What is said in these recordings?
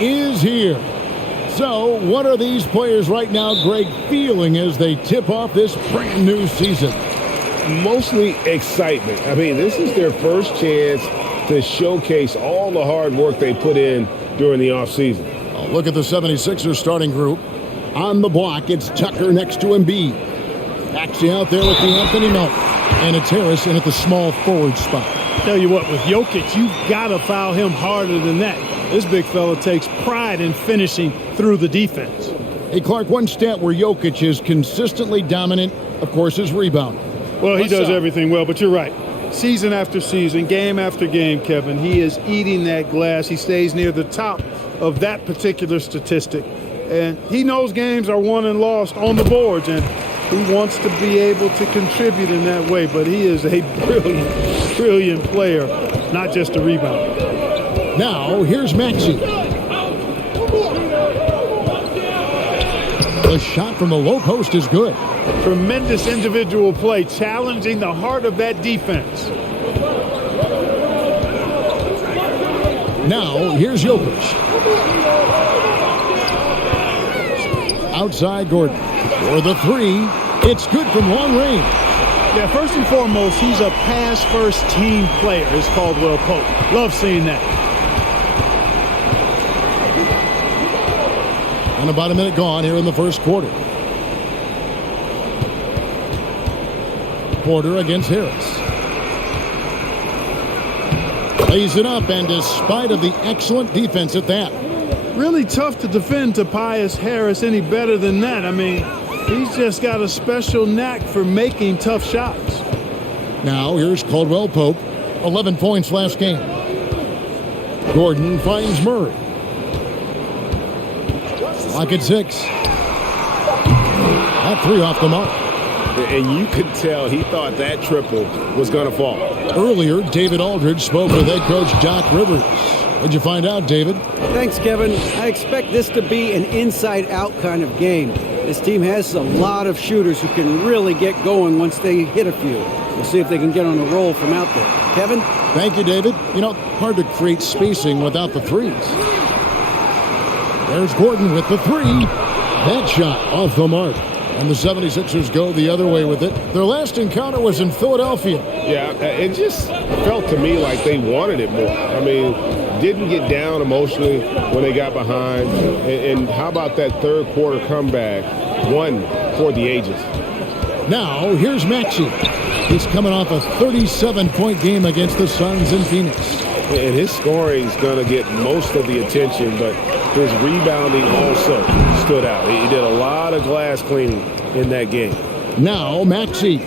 is here. So what are these players right now, Greg, feeling as they tip off this brand new season? Mostly excitement. I mean, this is their first chance to showcase all the hard work they put in during the offseason. Oh, look at the 76ers starting group. On the block, it's Tucker next to Embiid. Maxey out there with the Anthony Melton. And it's Harris in at the small forward spot. Tell you what, with Jokic, you've got to foul him harder than that. This big fella takes pride in finishing through the defense. Hey, Clark, one stat where Jokic is consistently dominant, of course, is rebounding. Well, he does everything well, but you're right. Season after season, game after game, Kevin, he is eating that glass. He stays near the top of that particular statistic. And he knows games are won and lost on the boards, and he wants to be able to contribute in that way. But he is a brilliant, brilliant player, not just a rebounder. Now, here's Maxey. The shot from the low post is good. Tremendous individual play, challenging the heart of that defense. Now, here's Jokic. Outside Gordon. For the three, it's good from long range. Yeah, first and foremost, he's a pass-first team player, is Caldwell Pope. Love seeing that. And about a minute gone here in the first quarter. Porter against Harris. Lays it up, and despite of the excellent defense at that. Really tough to defend Tobias Harris any better than that. I mean, he's just got a special knack for making tough shots. Now here's Caldwell Pope. 11 points last game. Gordon finds Murray. Lock at 6. That three off the mark. And you could tell he thought that triple was going to fall. Earlier, David Aldridge spoke with head coach Doc Rivers. What'd you find out, David? Thanks, Kevin. I expect this to be an inside-out kind of game. This team has a lot of shooters who can really get going once they hit a few. We'll see if they can get on a roll from out there. Kevin? Thank you, David. You know, hard to create spacing without the threes. There's Gordon with the three. That shot off the mark. And the 76ers go the other way with it. Their last encounter was in Philadelphia. Yeah, it just felt to me like they wanted it more. I mean, didn't get down emotionally when they got behind. And how about that third quarter comeback? One for the ages. Now, here's Maxey. He's coming off a 37-point game against the Suns in Phoenix. And his scoring is going to get most of the attention, but his rebounding also stood out. He did a lot of glass cleaning in that game. Now, Maxey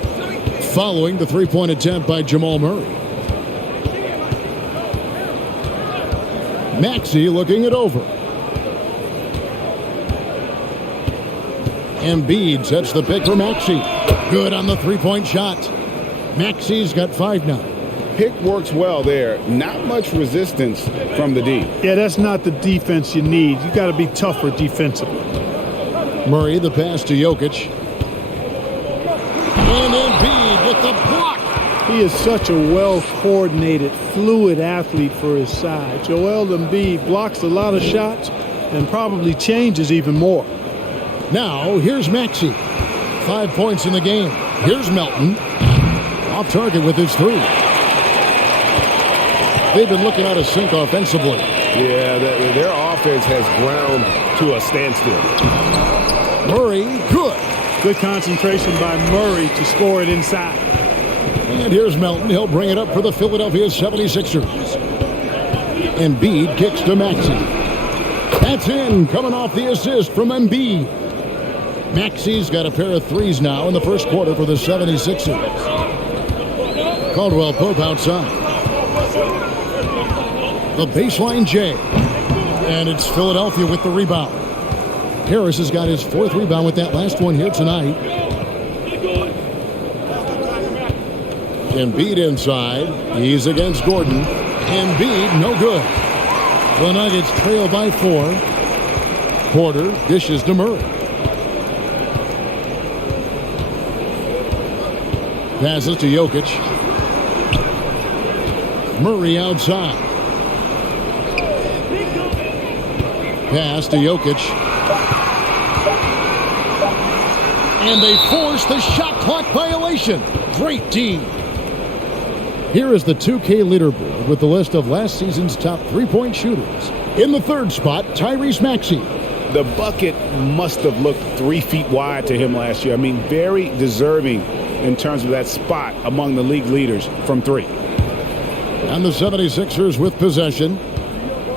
following the three-point attempt by Jamal Murray. Maxey looking it over. Embiid sets the pick for Maxey. Good on the three-point shot. Maxey's got 5 now. Pick works well there. Not much resistance from the D. Yeah, that's not the defense you need. You got to be tougher defensively. Murray, the pass to Jokic. And Embiid with the block. He is such a well-coordinated, fluid athlete for his size. Joel Embiid blocks a lot of shots and probably changes even more. Now, here's Maxey. 5 points in the game. Here's Melton. Off target with his three. They've been looking out of sync offensively. Yeah, their offense has ground to a standstill. Murray, good. Good concentration by Murray to score it inside. And here's Melton. He'll bring it up for the Philadelphia 76ers. Embiid kicks to Maxey. That's in, coming off the assist from Embiid. Maxey's got a pair of threes now in the first quarter for the 76ers. Caldwell Pope outside. The baseline J. And it's Philadelphia with the rebound. Harris has got his 4th rebound with that last one here tonight. Embiid inside. He's against Gordon. Embiid, no good. The Nuggets trail by 4. Porter dishes to Murray. Passes to Jokic. Murray outside. pass to Jokic. And they force the shot clock violation. Great D. Here is the 2K leaderboard with the list of last season's top three-point shooters. In the third spot, Tyrese Maxey. The bucket must have looked 3 feet wide to him last year. I mean, very deserving in terms of that spot among the league leaders from 3. And the 76ers with possession.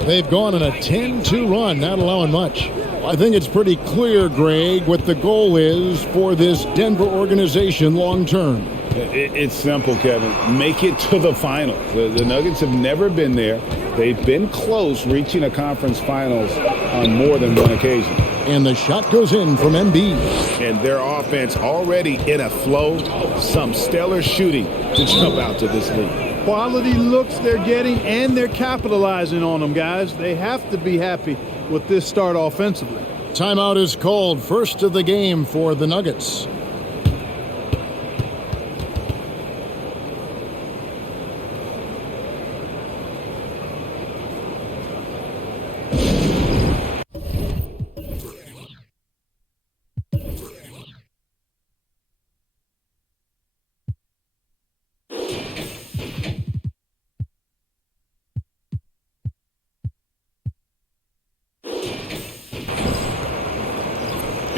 They've gone on a 10-2 run, not allowing much. I think it's pretty clear, Greg, what the goal is for this Denver organization long term. It's simple, Kevin. Make it to the finals. The Nuggets have never been there. They've been close reaching a conference finals on more than one occasion. And the shot goes in from Embiid. And their offense already in a flow. Some stellar shooting to jump out to this league. Quality looks they're getting, and they're capitalizing on them, guys. They have to be happy with this start offensively. Timeout is called. First of the game for the Nuggets.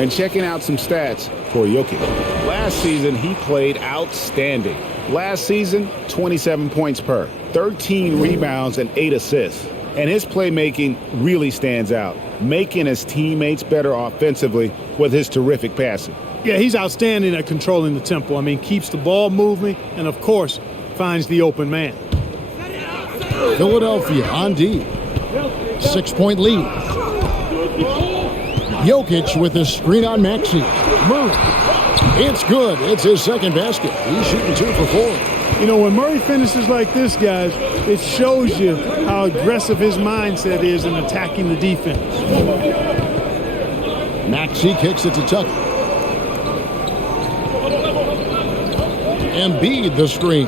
And checking out some stats for Jokic. Last season, he played outstanding. Last season, 27 points per, 13 rebounds, and 8 assists. And his playmaking really stands out, making his teammates better offensively with his terrific passing. Yeah, he's outstanding at controlling the tempo. I mean, keeps the ball moving and, of course, finds the open man. Philadelphia on D. 6-point lead. Jokic with the screen on Maxey. Murray. It's good. It's his second basket. He's shooting 2 for 4. You know, when Murray finishes like this, guys, it shows you how aggressive his mindset is in attacking the defense. Maxey kicks it to Tucker. Embiid the screen.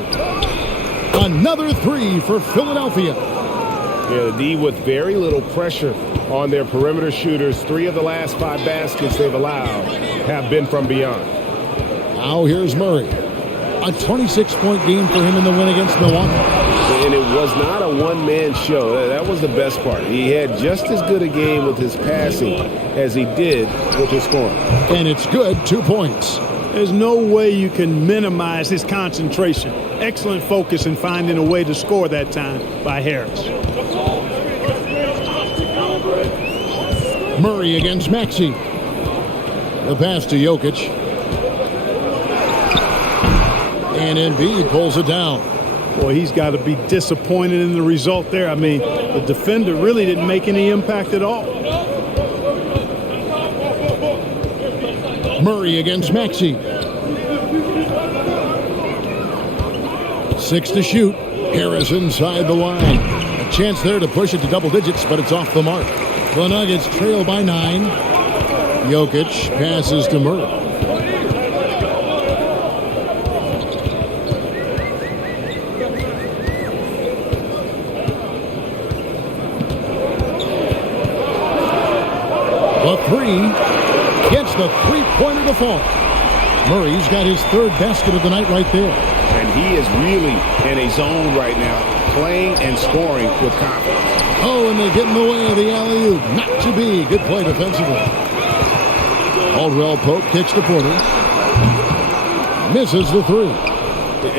Another 3 for Philadelphia. Yeah, the D with very little pressure on their perimeter shooters. 3 of the last 5 baskets they've allowed have been from beyond. Now here's Murray. A 26-point game for him in the win against Milwaukee. And it was not a one-man show. That was the best part. He had just as good a game with his passing as he did with his scoring. And it's good. 2 points. There's no way you can minimize his concentration. Excellent focus in finding a way to score that time by Harris. Murray against Maxey. The pass to Jokic. And Embiid pulls it down. Boy, he's got to be disappointed in the result there. I mean, the defender really didn't make any impact at all. Murray against Maxey. 6 to shoot. Harris inside the line. A chance there to push it to double digits, but it's off the mark. The Nuggets trail by 9. Jokic passes to Murray. The 3 gets the three-pointer to fall. Murray's got his 3rd basket of the night right there. And he is really in a zone right now, playing and scoring with confidence. Oh, and they get in the way of the alley-oop. Not to be. Good play defensively. Caldwell Pope kicks to Porter. Misses the 3.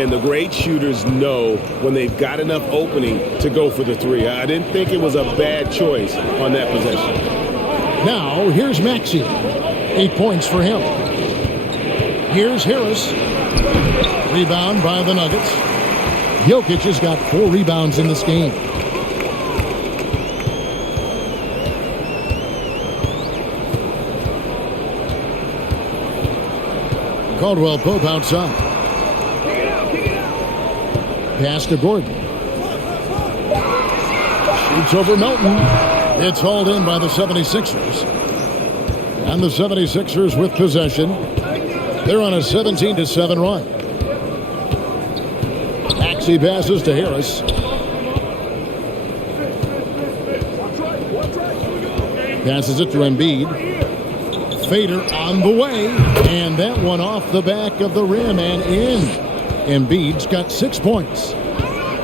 And the great shooters know when they've got enough opening to go for the 3. I didn't think it was a bad choice on that possession. Now, here's Maxey. 8 points for him. Here's Harris. Rebound by the Nuggets. Jokic has got 4 rebounds in this game. Caldwell Pope outside. Pass to Gordon. Shoots over Melton. It's hauled in by the 76ers. And the 76ers with possession. They're on a 17-7 run. Maxey passes to Harris. Passes it to Embiid. Fader on the way. And that one off the back of the rim and in. Embiid's got 6 points.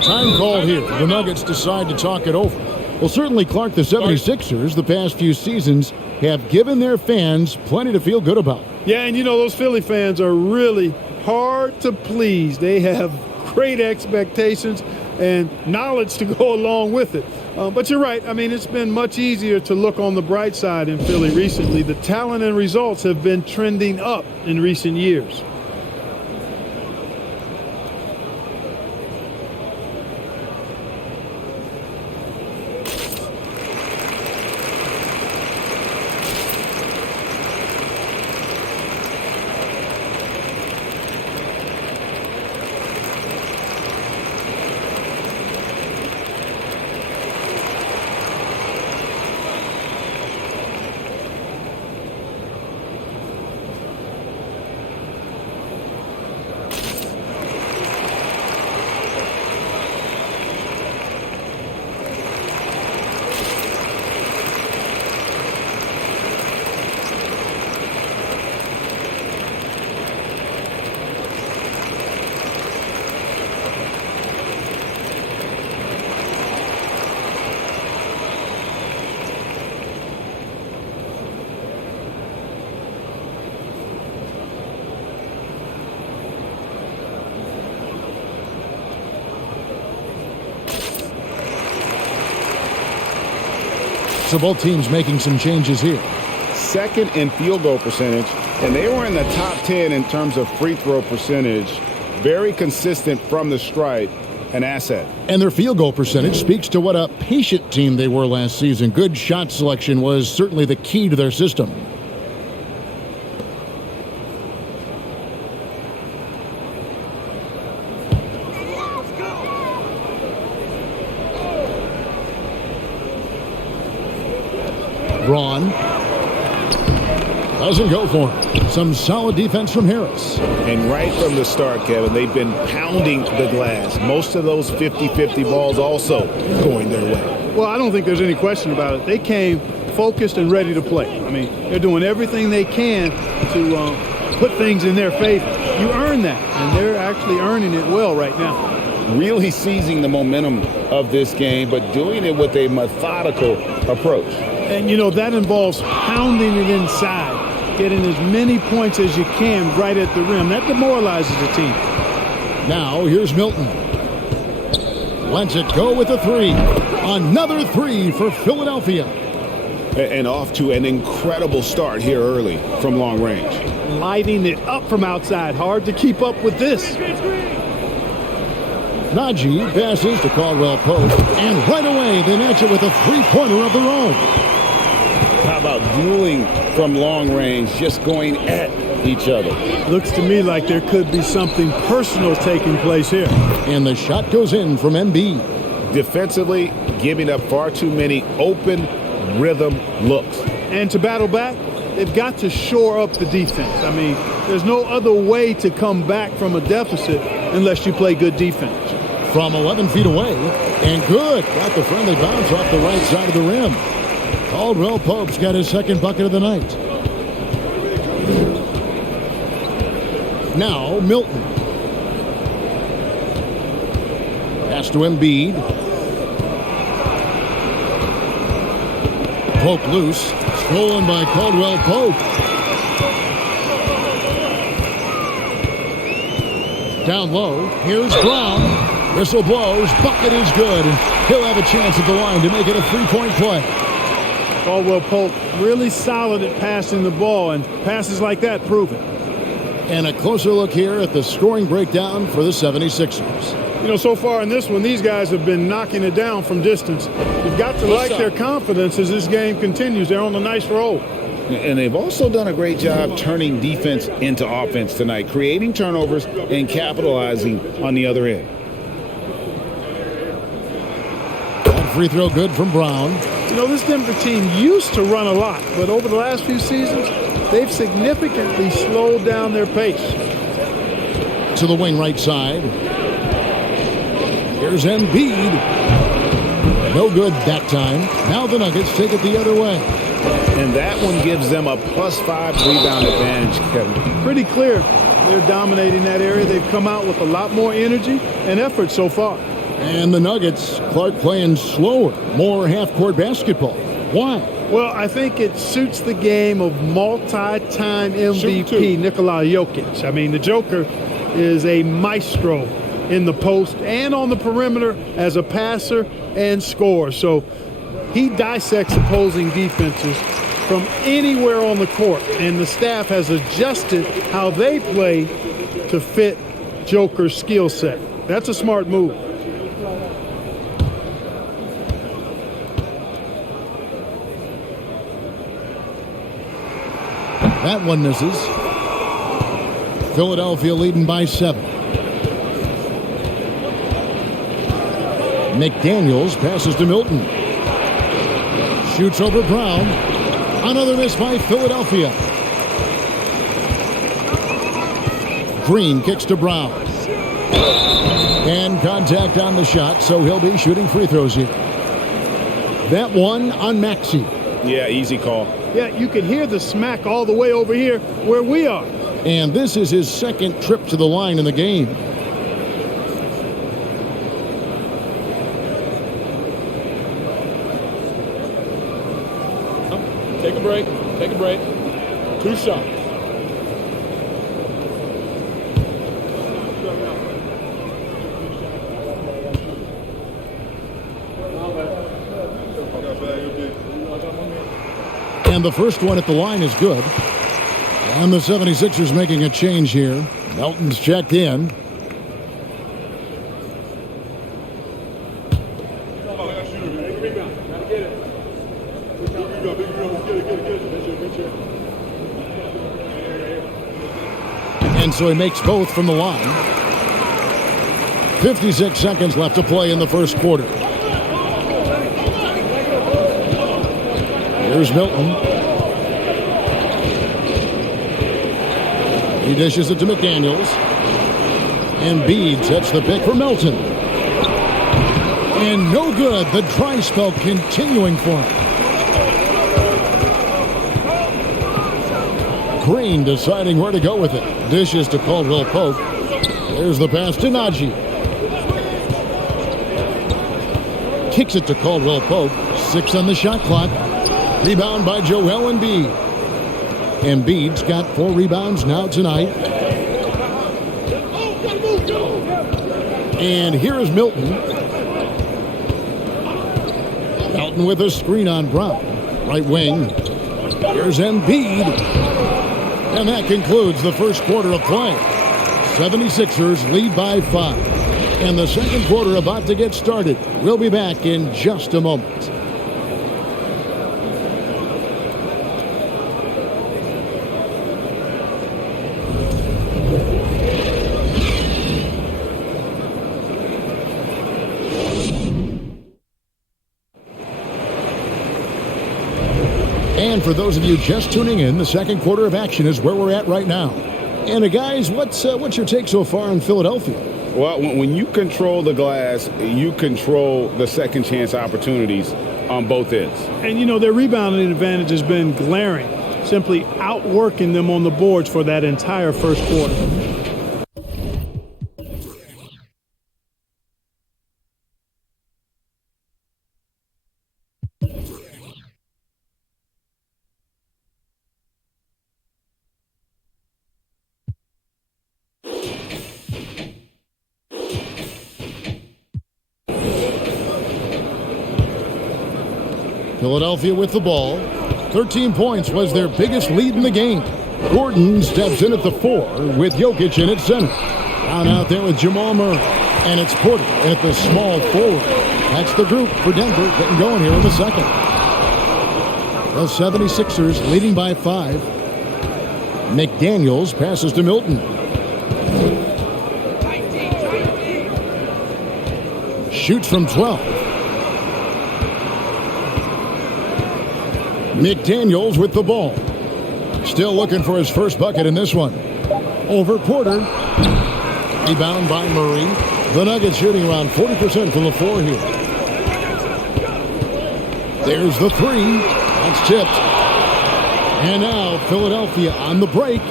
Time called here. The Nuggets decide to talk it over. Well, certainly, Clark, the 76ers, the past few seasons, have given their fans plenty to feel good about. Yeah, and you know, those Philly fans are really hard to please. They have great expectations and knowledge to go along with it. But you're right. I mean, it's been much easier to look on the bright side in Philly recently. The talent and results have been trending up in recent years. So both teams making some changes here. Second in field goal percentage, and they were in the top 10 in terms of free throw percentage. Very consistent from the stripe, an asset. And their field goal percentage speaks to what a patient team they were last season. Good shot selection was certainly the key to their system. Braun doesn't go for it. Some solid defense from Harris. And right from the start, Kevin, they've been pounding the glass. Most of those 50-50 balls also going their way. Well, I don't think there's any question about it. They came focused and ready to play. I mean, they're doing everything they can to put things in their favor. You earn that, and they're actually earning it well right now. Really seizing the momentum of this game, but doing it with a methodical approach. And, you know, that involves pounding it inside, getting as many points as you can right at the rim. That demoralizes the team. Now, here's Milton. Lets it go with a three. Another three for Philadelphia. And off to an incredible start here early from long range. Lighting it up from outside. Hard to keep up with this. Najee passes to Caldwell Pope. And right away, they match it with a three-pointer of their own. How about dueling from long range, just going at each other? Looks to me like there could be something personal taking place here. And the shot goes in from Embiid. Defensively, giving up far too many open rhythm looks. And to battle back, they've got to shore up the defense. I mean, there's no other way to come back from a deficit unless you play good defense. From 11 feet away, and good. Got the friendly bounce off the right side of the rim. Caldwell Pope's got his second bucket of the night. Now, Milton. Pass to Embiid. Pope loose. Stolen by Caldwell Pope. Down low. Here's Brown. Whistle blows. Bucket is good. And he'll have a chance at the line to make it a three-point play. Caldwell Pope really solid at passing the ball, and passes like that prove it. And a closer look here at the scoring breakdown for the 76ers. You know, so far in this one, these guys have been knocking it down from distance. You've got to like their confidence as this game continues. They're on a nice roll. And they've also done a great job turning defense into offense tonight, creating turnovers and capitalizing on the other end. That free throw good from Brown. You know, this Denver team used to run a lot, but over the last few seasons, they've significantly slowed down their pace. To the wing right side. Here's Embiid. No good that time. Now the Nuggets take it the other way. And that one gives them a +5 rebound advantage, Kevin. Pretty clear. They're dominating that area. They've come out with a lot more energy and effort so far. And the Nuggets, Clark playing slower, more half-court basketball. Why? Well, I think it suits the game of multi-time MVP Nikola Jokic. I mean, the Joker is a maestro in the post and on the perimeter as a passer and scorer. So he dissects opposing defenses from anywhere on the court, and the staff has adjusted how they play to fit Joker's skill set. That's a smart move. That one misses. Philadelphia leading by 7. McDaniels passes to Milton. Shoots over Brown. Another miss by Philadelphia. Green kicks to Brown. And contact on the shot, so he'll be shooting free throws here. That one on Maxey. Yeah, easy call. Yeah, you can hear the smack all the way over here where we are. And this is his second trip to the line in the game. Take a break. Take a break. 2 shots. And the first one at the line is good. And the 76ers making a change here. Melton's checked in. And so he makes both from the line. 56 seconds left to play in the first quarter. Here's Milton. He dishes it to McDaniels. Embiid sets the pick for Milton. And no good. The dry spell continuing for him. Green deciding where to go with it. Dishes to Caldwell Pope. There's the pass to Najee. Kicks it to Caldwell Pope. 6 on the shot clock. Rebound by Joel Embiid. Embiid's got 4 rebounds now tonight. And here is Milton. Milton with a screen on Brown. Right wing. Here's Embiid. And that concludes the first quarter of play. 76ers lead by 5. And the second quarter about to get started. We'll be back in just a moment. And for those of you just tuning in, the second quarter of action is where we're at right now. And guys, what's your take so far on Philadelphia? Well, when you control the glass, you control the second chance opportunities on both ends. And, you know, their rebounding advantage has been glaring, simply outworking them on the boards for that entire first quarter. Philadelphia with the ball. 13 points was their biggest lead in the game. Gordon steps in at the 4 with Jokic in at center. Down out there with Jamal Murray. And it's Porter at the small forward. That's the group for Denver getting going here in the second. The 76ers leading by 5. McDaniels passes to Milton. Shoots from 12. McDaniels with the ball. Still looking for his first bucket in this one. Over Porter. Rebound by Murray. The Nuggets shooting around 40% from the floor here. There's the 3. That's tipped. And now Philadelphia on the break.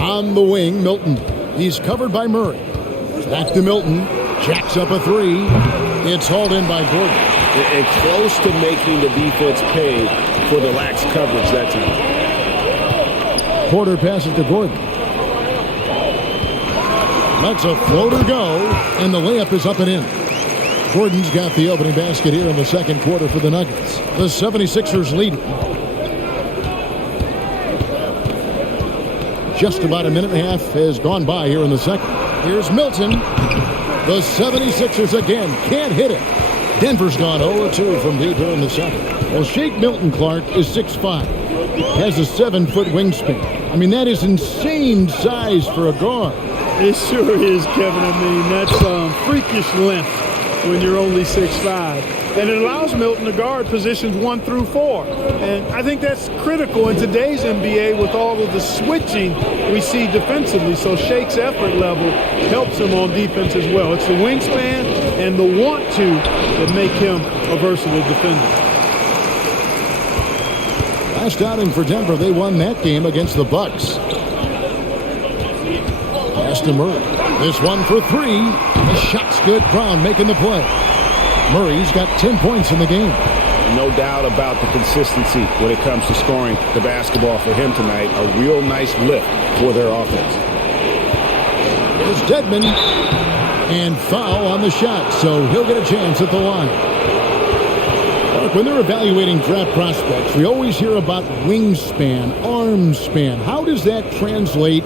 On the wing, Milton. He's covered by Murray. Back to Milton. Jacks up a three. It's hauled in by Gordon. And close to making the defense pay for the lax coverage that time. Porter passes to Gordon. Lets a floater go, and the layup is up and in. Gordon's got the opening basket here in the second quarter for the Nuggets. The 76ers lead. Just about a minute and a half has gone by here in the second. Here's Milton. The 76ers again can't hit it. Denver's gone 0-2 from deep here in the second. Well, Shake Milton Clark is 6'5". Has a 7-foot wingspan. I mean, that is insane size for a guard. It sure is, Kevin. I mean, that's freakish length when you're only 6'5". And it allows Milton to guard positions 1 through 4. And I think that's critical in today's NBA with all of the switching we see defensively. So Shake's effort level helps him on defense as well. It's the wingspan and the want to that make him a versatile defender. Last outing for Denver, they won that game against the Bucks. Pass to Murray. This one for three. The shot's good. Brown making the play. Murray's got 10 points in the game. No doubt about the consistency when it comes to scoring the basketball for him tonight. A real nice lift for their offense. Here's Dedmon. And foul on the shot, so he'll get a chance at the line. Look, when they're evaluating draft prospects, we always hear about wingspan, arm span. How does that translate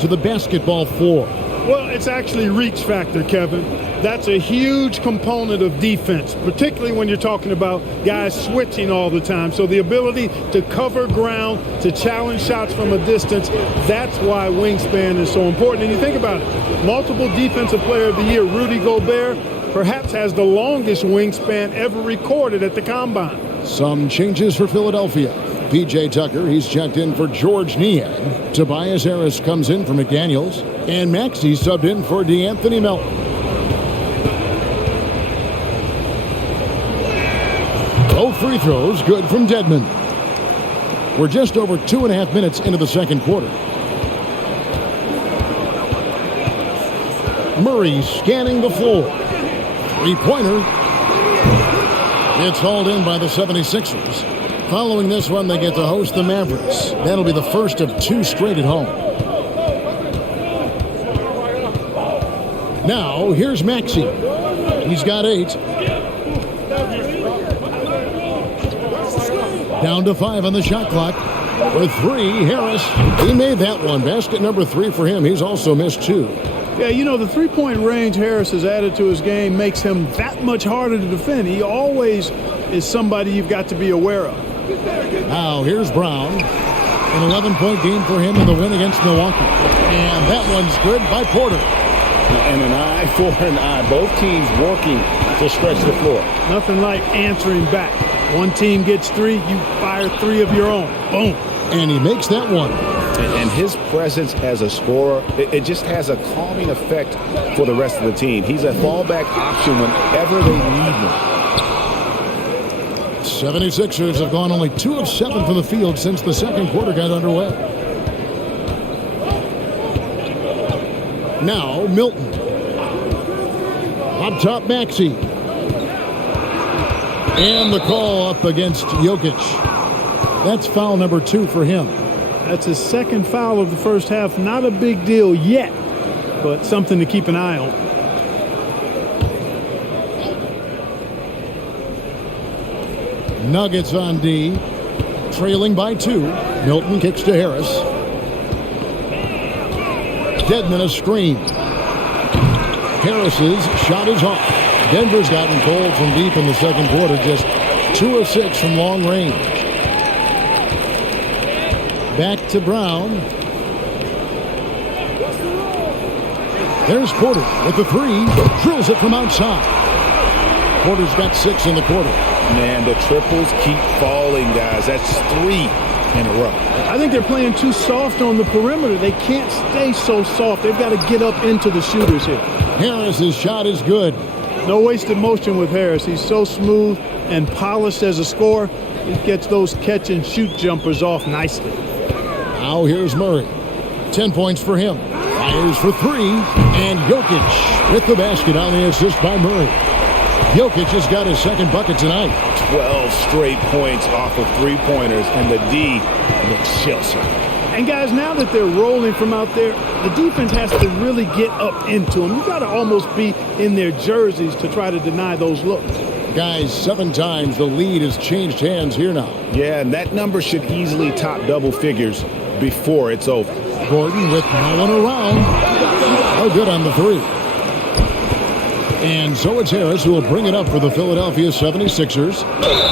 to the basketball floor? Well, it's actually reach factor, Kevin. That's a huge component of defense, particularly when you're talking about guys switching all the time. So the ability to cover ground, to challenge shots from a distance, that's why wingspan is so important. And you think about it, multiple defensive player of the year, Rudy Gobert, perhaps has the longest wingspan ever recorded at the Combine. Some changes for Philadelphia. P.J. Tucker, he's checked in for George Niang. Tobias Harris comes in for McDaniels. And Maxey subbed in for DeAnthony Melton. Both free throws good from Dedmon. We're just over 2.5 minutes into the second quarter. Murray scanning the floor. Three-pointer. It's hauled in by the 76ers. Following this one, they get to host the Mavericks. That'll be the first of 2 straight at home. Now, here's Maxey. He's got 8. Down to 5 on the shot clock. For 3, Harris. He made that one. Basket number 3 for him. He's also missed 2. Yeah, you know, the three-point range Harris has added to his game makes him that much harder to defend. He always is somebody you've got to be aware of. Now, here's Brown. An 11-point game for him in the win against Milwaukee. And that one's good by Porter. And an eye for an eye. Both teams working to stretch the floor. Nothing like answering back. One team gets 3, you fire 3 of your own. Boom. And he makes that one. And his presence as a scorer, it just has a calming effect for the rest of the team. He's a fallback option whenever they need one. 76ers have gone only 2 of 7 from the field since the second quarter got underway. Now, Milton. Up top, Maxey. And the call up against Jokic. That's foul number 2 for him. That's his second foul of the first half. Not a big deal yet, but something to keep an eye on. Nuggets on D. Trailing by 2. Milton kicks to Harris. Dedmon a screen. Harris's shot is off. Denver's gotten cold from deep in the second quarter. Just 2 of 6 from long range. Back to Brown. There's Porter with the 3. Drills it from outside. Porter's got 6 in the quarter. Man, the triples keep falling, guys. That's 3 in a row. I think they're playing too soft on the perimeter. They can't stay so soft. They've got to get up into the shooters here. Harris's shot is good. No wasted motion with Harris. He's so smooth and polished as a scorer. He gets those catch-and-shoot jumpers off nicely. Now here's Murray. 10 points for him. Fires for three. And Jokic with the basket on the assist by Murray. Jokic has got his second bucket tonight. 12 straight points off of three-pointers, and the D looks shell-shocked. And guys, now that they're rolling from out there, the defense has to really get up into them. You've got to almost be in their jerseys to try to deny those looks. Guys, 7 times the lead has changed hands here now. Yeah, and that number should easily top double figures before it's over. Gordon with no one around. No good on the three. And so it's Harris who will bring it up for the Philadelphia 76ers.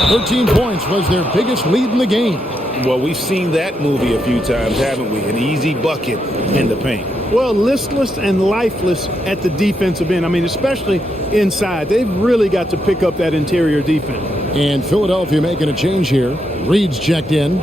13 points was their biggest lead in the game. Well, we've seen that movie a few times, haven't we? An easy bucket in the paint. Well, listless and lifeless at the defensive end. I mean, especially inside. They've really got to pick up that interior defense. And Philadelphia making a change here. Reed's checked in.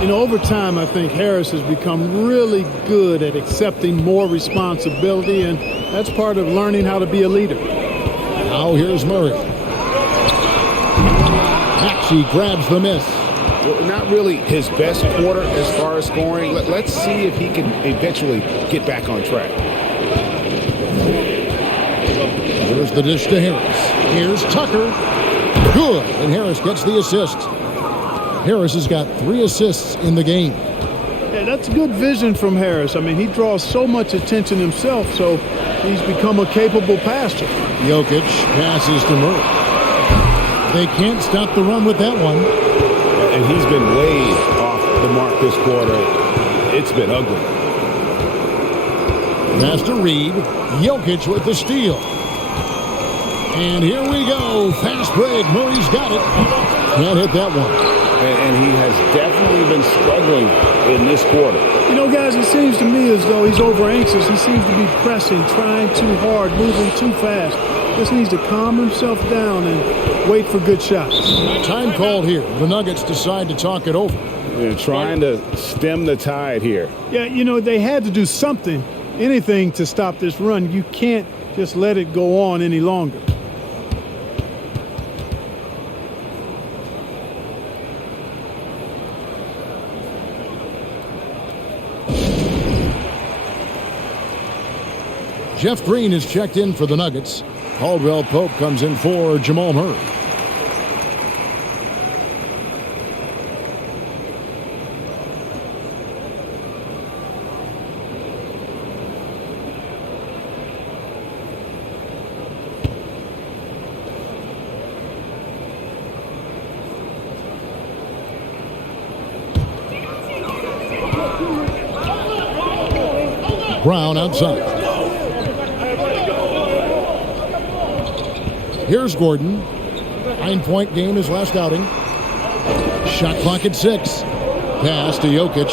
You know, over time, I think Harris has become really good at accepting more responsibility, and that's part of learning how to be a leader. Now here's Murray. Maxey grabs the miss. Well, not really his best quarter as far as scoring. Let's see if he can eventually get back on track. Here's the dish to Harris. Here's Tucker. Good. And Harris gets the assist. Harris has got 3 assists in the game. Yeah, that's good vision from Harris. I mean, he draws so much attention himself, so he's become a capable passer. Jokic passes to Murray. They can't stop the run with that one. And he's been way off the mark this quarter. It's been ugly. Pass to Reed. Jokic with the steal. And here we go. Fast break. Murray's got it. Can't hit that one. And he has definitely been struggling in this quarter. You know, guys, it seems to me as though he's over anxious. He seems to be pressing, trying too hard, moving too fast. Just needs to calm himself down and wait for good shots. Time called here. The Nuggets decide to talk it over. They're trying to stem the tide here. Yeah, you know, they had to do something, anything to stop this run. You can't just let it go on any longer. Jeff Green is checked in for the Nuggets. Caldwell Pope comes in for Jamal Murray. Brown outside. Here's Gordon. 9-point game his last outing. Shot clock at 6. Pass to Jokic.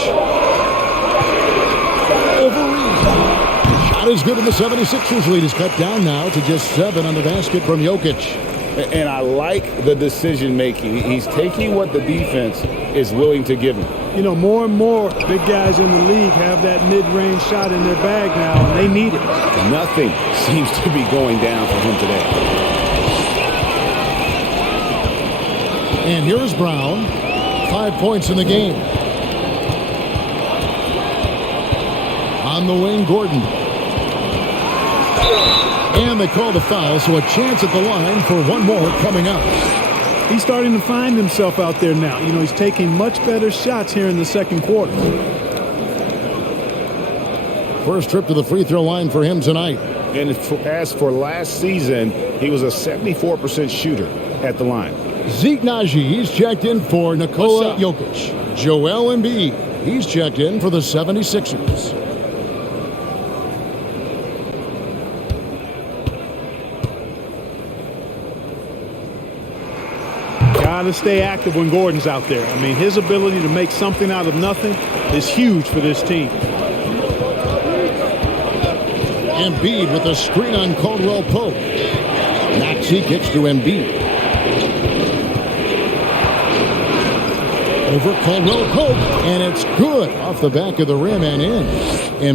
Over Reed. Shot is good, and the 76ers lead is cut down now to just 7 on the basket from Jokic. And I like the decision-making. He's taking what the defense is willing to give him. You know, more and more big guys in the league have that mid-range shot in their bag now, and they need it. Nothing seems to be going down for him today. And here's Brown. 5 points in the game. On the wing, Gordon. And they call the foul, so a chance at the line for one more coming up. He's starting to find himself out there now. You know, he's taking much better shots here in the second quarter. First trip to the free throw line for him tonight. And as for last season, he was a 74% shooter at the line. Zeke Naji, he's checked in for Nikola Jokic. Joel Embiid, he's checked in for the 76ers. Got to stay active when Gordon's out there. I mean, his ability to make something out of nothing is huge for this team. Embiid with a screen on Caldwell Pope. Maxey kicks to Embiid. Over Caldwell Pope, and it's good off the back of the rim and in.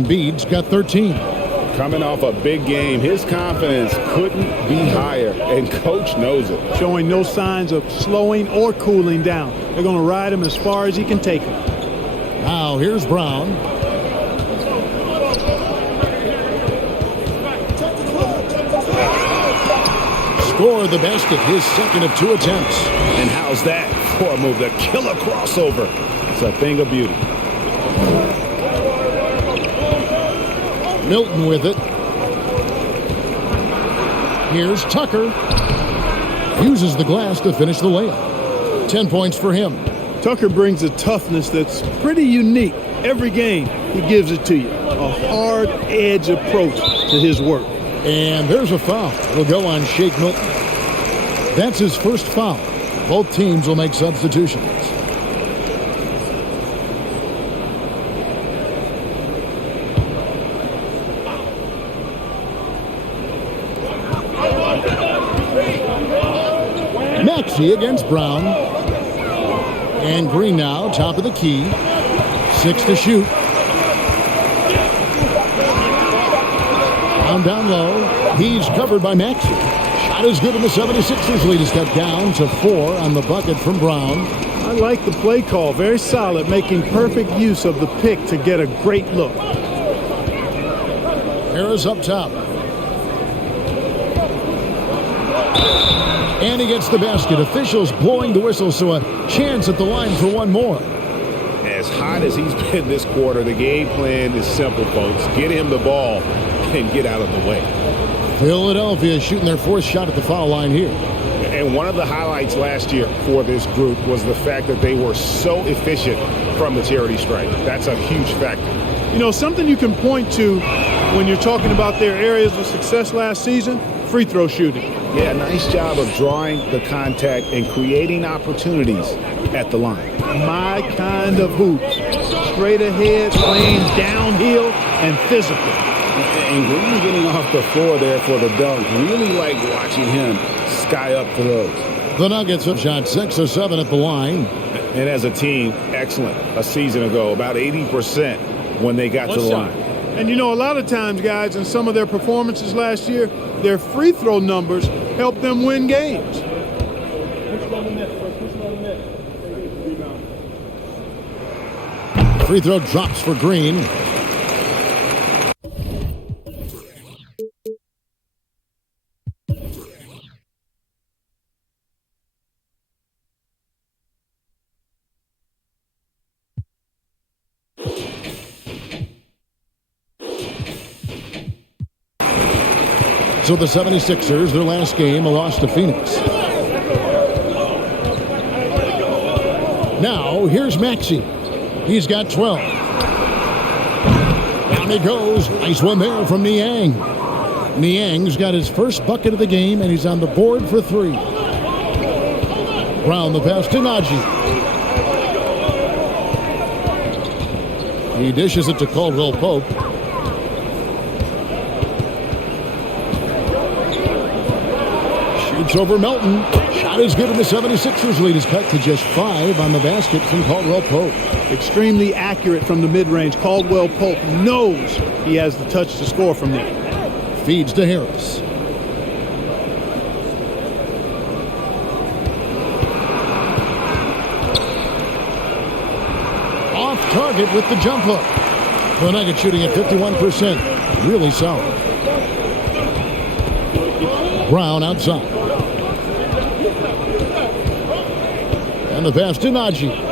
Embiid's got 13. Coming off a big game, his confidence couldn't be higher, and coach knows it. Showing no signs of slowing or cooling down. They're going to ride him as far as he can take him. Now here's Brown. Scored the basket, his second of 2 attempts. And how's that for a move? The killer crossover. It's a thing of beauty. Milton with it. Here's Tucker. Uses the glass to finish the layup. 10 points for him. Tucker brings a toughness that's pretty unique. Every game, he gives it to you. A hard edge approach to his work. And there's a foul. It'll go on Shake Milton. That's his first foul. Both teams will make substitutions. Maxey against Brown. And Green now, top of the key. 6 to shoot. Down low. He's covered by Maxey. Shot is good, and the 76ers lead is cut down to 4 on the bucket from Brown. I like the play call. Very solid, making perfect use of the pick to get a great look. Harris up top. And he gets the basket. Officials blowing the whistle, so a chance at the line for one more. As hot as he's been this quarter, the game plan is simple, folks. Get him the ball and get out of the way. Philadelphia shooting their 4th shot at the foul line here. And one of the highlights last year for this group was the fact that they were so efficient from the charity stripe. That's a huge factor. You know, something you can point to when you're talking about their areas of success last season, free throw shooting. Yeah, nice job of drawing the contact and creating opportunities at the line. My kind of hoops. Straight ahead, playing downhill, and physical. And Green getting off the floor there for the dunk. Really like watching him sky up for those. The Nuggets have shot 6 of 7 at the line. And as a team, excellent. A season ago, about 80% when they got to the line. And you know, a lot of times, guys, in some of their performances last year, their free throw numbers helped them win games. Free throw drops for Green. So the 76ers, their last game, a loss to Phoenix. Now, here's Maxey. He's got 12. Down he goes. Nice one there from Niang. Niang's got his first bucket of the game, and he's on the board for 3. Brown the pass to Najee. He dishes it to Caldwell Pope. Shoots over Melton. Shot is good, and the 76ers lead is cut to just 5 on the basket from Caldwell Pope. Extremely accurate from the mid-range. Caldwell Pope knows he has the touch to score from there. Feeds to Harris. Off target with the jump hook. The Nuggets shooting at 51%. Really solid. Brown outside. And the pass to Najee.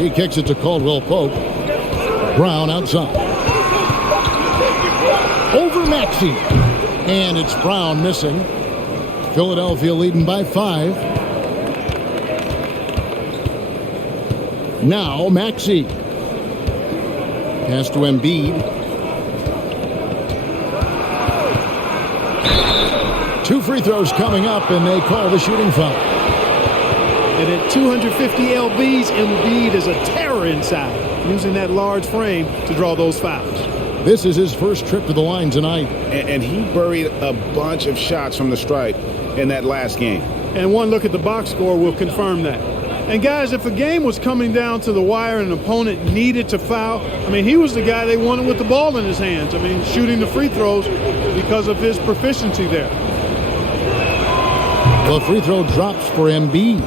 He kicks it to Caldwell Pope. Brown outside. Over Maxey. And it's Brown missing. Philadelphia leading by 5. Now Maxey. Pass to Embiid. 2 free throws coming up, and they call the shooting foul. And at 250 lbs, Embiid is a terror inside, using that large frame to draw those fouls. This is his first trip to the line tonight. And he buried a bunch of shots from the stripe in that last game. and one look at the box score will confirm that. And guys, if a game was coming down to the wire and an opponent needed to foul, I mean, he was the guy they wanted with the ball in his hands. I mean, shooting the free throws because of his proficiency there. The free throw drops for Embiid.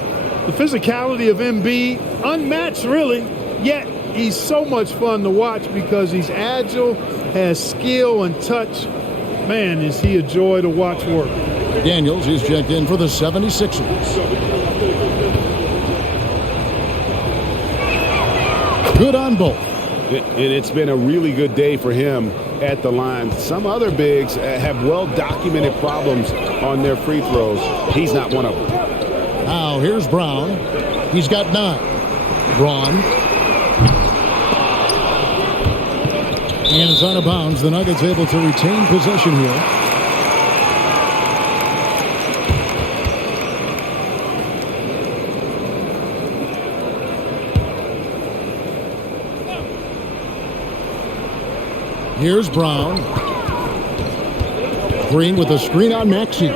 The physicality of Embiid, unmatched really, yet he's so much fun to watch because he's agile, has skill and touch. Man, is he a joy to watch work. Daniels is checked in for the 76ers. Good on both. And it's been a really good day for him at the line. Some other bigs have well-documented problems on their free throws. He's not one of them. Now here's Brown. He's got 9. Braun. And it's out of bounds. The Nuggets able to retain possession here. Here's Brown. Green with a screen on Maxey.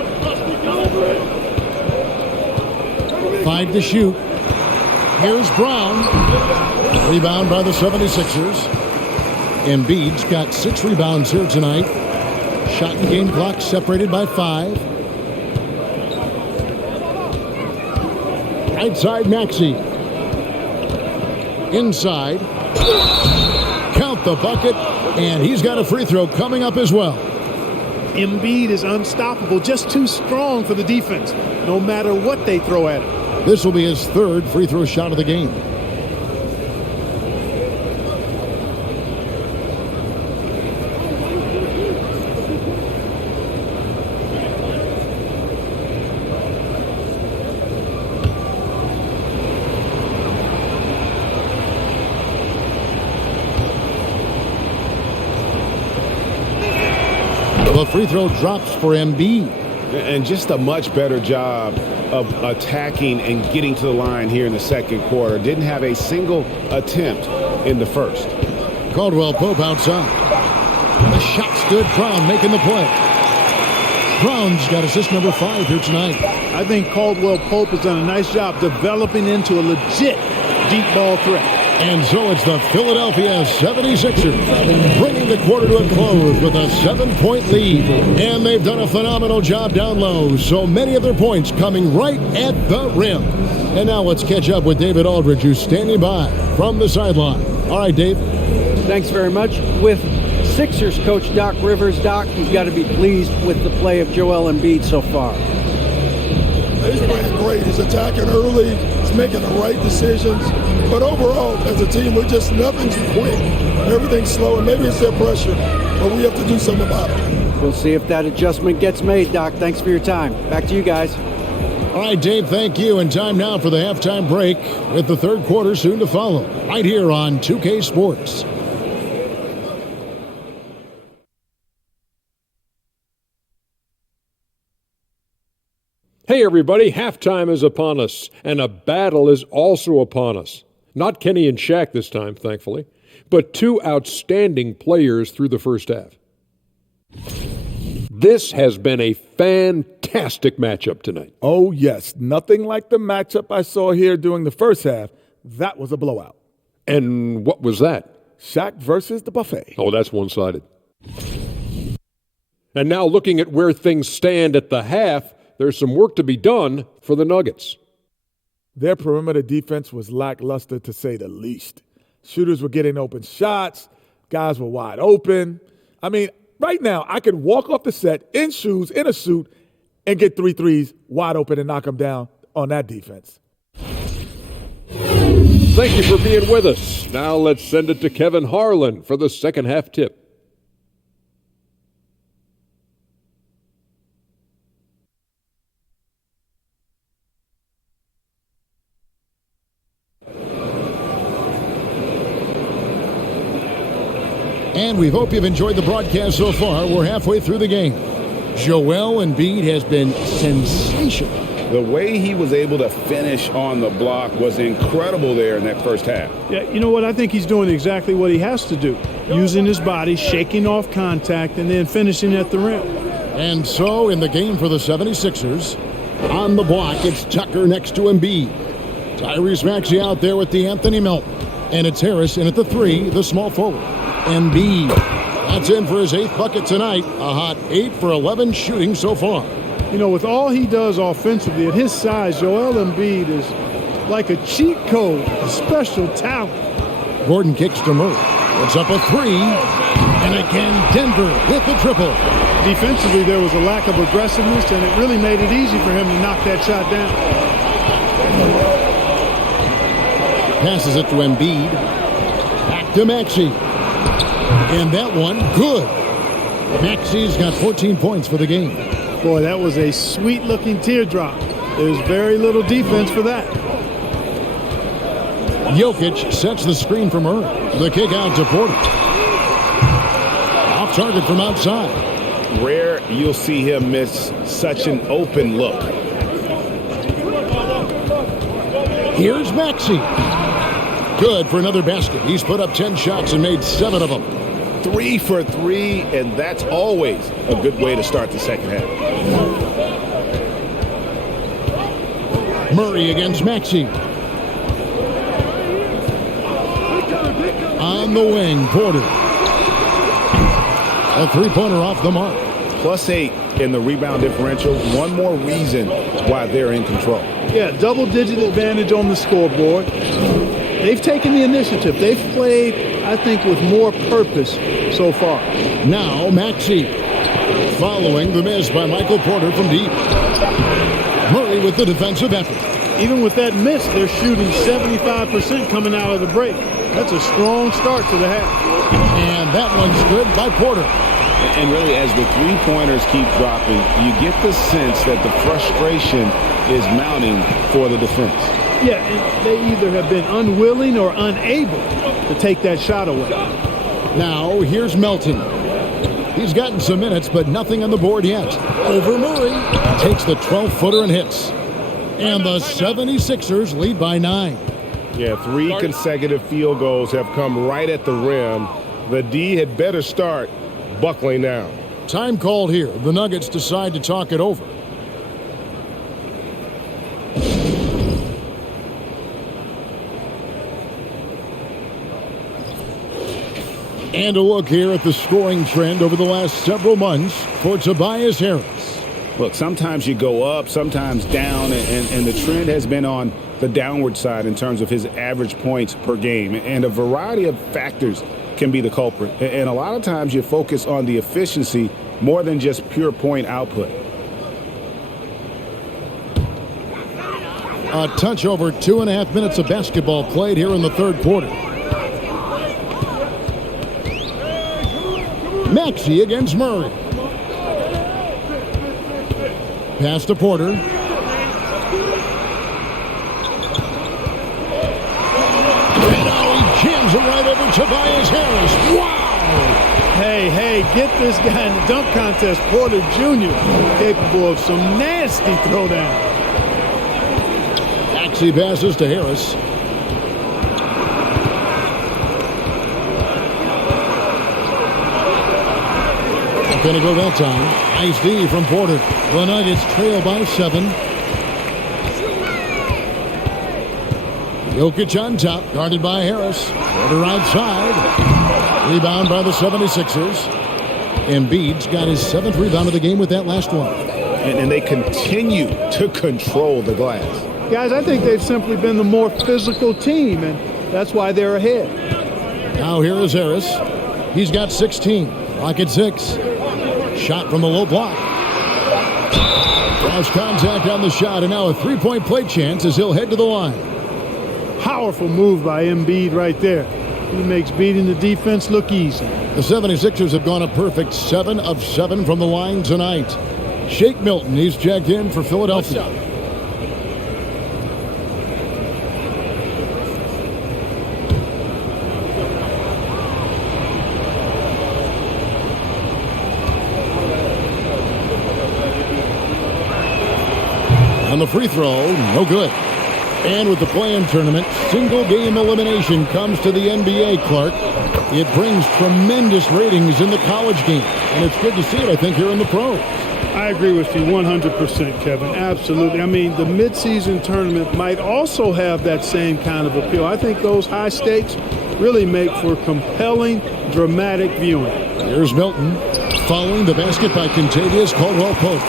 5 to shoot. Here's Brown. Rebound by the 76ers. Embiid's got 6 rebounds here tonight. Shot and game clock separated by 5. Right side Maxey. Inside. Count the bucket. And he's got a free throw coming up as well. Embiid is unstoppable, just too strong for the defense, no matter what they throw at him. This will be his 3rd free throw shot of the game. The free throw drops for Embiid. And just a much better job of attacking and getting to the line here in the second quarter. Didn't have a single attempt in the first. Caldwell Pope outside. The shot's good. Brown making the play. Brown's got assist number 5 here tonight. I think Caldwell Pope has done a nice job developing into a legit deep ball threat. And so it's the Philadelphia 76ers bringing the quarter to a close with a 7-point lead. And they've done a phenomenal job down low. So many of their points coming right at the rim. And now let's catch up with David Aldridge, who's standing by from the sideline. All right, Dave. Thanks very much. With Sixers coach Doc Rivers, Doc, you've got to be pleased with the play of Joel Embiid so far. He's playing great. He's attacking early. He's making the right decisions. But overall, as a team, we're just nothing's quick. Everything's slow, and maybe it's their pressure, but we have to do something about it. We'll see if that adjustment gets made, Doc. Thanks for your time. Back to you guys. All right, Dave, thank you. And time now for the halftime break with the third quarter soon to follow. Right here on 2K Sports. Hey everybody, halftime is upon us, and a battle is also upon us. Not Kenny and Shaq this time, thankfully, but 2 outstanding players through the first half. This has been a fantastic matchup tonight. Oh yes, nothing like the matchup I saw here during the first half. That was a blowout. And what was that? Shaq versus the buffet. Oh, that's one-sided. And now looking at where things stand at the half, there's some work to be done for the Nuggets. Their perimeter defense was lackluster, to say the least. Shooters were getting open shots. Guys were wide open. I mean, right now, I could walk off the set in shoes, in a suit, and get 3 threes wide open and knock them down on that defense. Thank you for being with us. Now let's send it to Kevin Harlan for the second half tip. And we hope you've enjoyed the broadcast so far. We're halfway through the game. Joel Embiid has been sensational. The way he was able to finish on the block was incredible there in that first half. Yeah, you know what? I think he's doing exactly what he has to do. Using his body, shaking off contact, and then finishing at the rim. And so in the game for the 76ers, On the block, it's Tucker next to Embiid. Tyrese Maxey out there with the Anthony Melton. And it's Harris in at the 3, the small forward. Embiid. That's in for his 8th bucket tonight. A hot 8 for 11 shooting so far. You know, with all he does offensively, at his size, Joel Embiid is like a cheat code, a special talent. Gordon kicks to Murray. It's up a 3. And again, Denver with the triple. Defensively, there was a lack of aggressiveness, and it really made it easy for him to knock that shot down. Passes it to Embiid. Back to Maxey. And that one, good. Maxey's got 14 points for the game. Boy, that was a sweet-looking teardrop. There's very little defense for that. Jokic sets the screen for Murray. The kick out to Porter. Off target from outside. Rare you'll see him miss such an open look. Here's Maxey. Good for another basket. He's put up 10 shots and made 7 of them. 3 for 3, and that's always a good way to start the second half. Murray against Maxey. On the wing, Porter. A three-pointer off the mark. +8 in the rebound differential. One more reason why they're in control. Yeah, double-digit advantage on the scoreboard. They've taken the initiative. They've played, I think, with more purpose so far. Now Maxey. Following the miss by Michael Porter from deep. Murray with the defensive effort. Even with that miss, they're shooting 75% coming out of the break. That's a strong start to the half. And that one's good by Porter. And really, as the three-pointers keep dropping, you get the sense that the frustration is mounting for the defense. Yeah, and they either have been unwilling or unable to take that shot away. Now, here's Melton. He's gotten some minutes, but nothing on the board yet. Over Murray. Takes the 12-footer and hits. And the 76ers lead by 9. Yeah, 3 consecutive field goals have come right at the rim. The D had better start buckling down. Time called here. The Nuggets decide to talk it over. And a look here at the scoring trend over the last several months for Tobias Harris. Look, sometimes you go up, sometimes down, and the trend has been on the downward side in terms of his average points per game. And a variety of factors can be the culprit. And a lot of times you focus on the efficiency more than just pure point output. A touch over 2.5 minutes of basketball played here in the third quarter. Maxey against Murray. Pass to Porter. And now he jams it right over Tobias Harris. Wow! Hey, get this guy in the dunk contest. Porter Jr. capable of some nasty throwdown. Maxey passes to Harris. Going to go that time. Nice D from Porter. The Nuggets trail by 7. Jokic on top, guarded by Harris. Porter outside. Rebound by the 76ers. Embiid's got his 7th rebound of the game with that last one. And they continue to control the glass. Guys, I think they've simply been the more physical team, and that's why they're ahead. Now here is Harris. He's got 16. Clock at 6. Shot from the low block. Lost contact on the shot, and now a three-point play chance as he'll head to the line. Powerful move by Embiid right there. He makes beating the defense look easy. The 76ers have gone a perfect 7 of 7 from the line tonight. Shake Milton, he's checked in for Philadelphia. On the free throw, no good. And with the play-in tournament, single-game elimination comes to the NBA, Clark. It brings tremendous ratings in the college game. And it's good to see it, I think, here in the pros. I agree with you 100%, Kevin. Absolutely. I mean, the midseason tournament might also have that same kind of appeal. I think those high stakes really make for compelling, dramatic viewing. Here's Milton following the basket by Contavious Caldwell-Pope.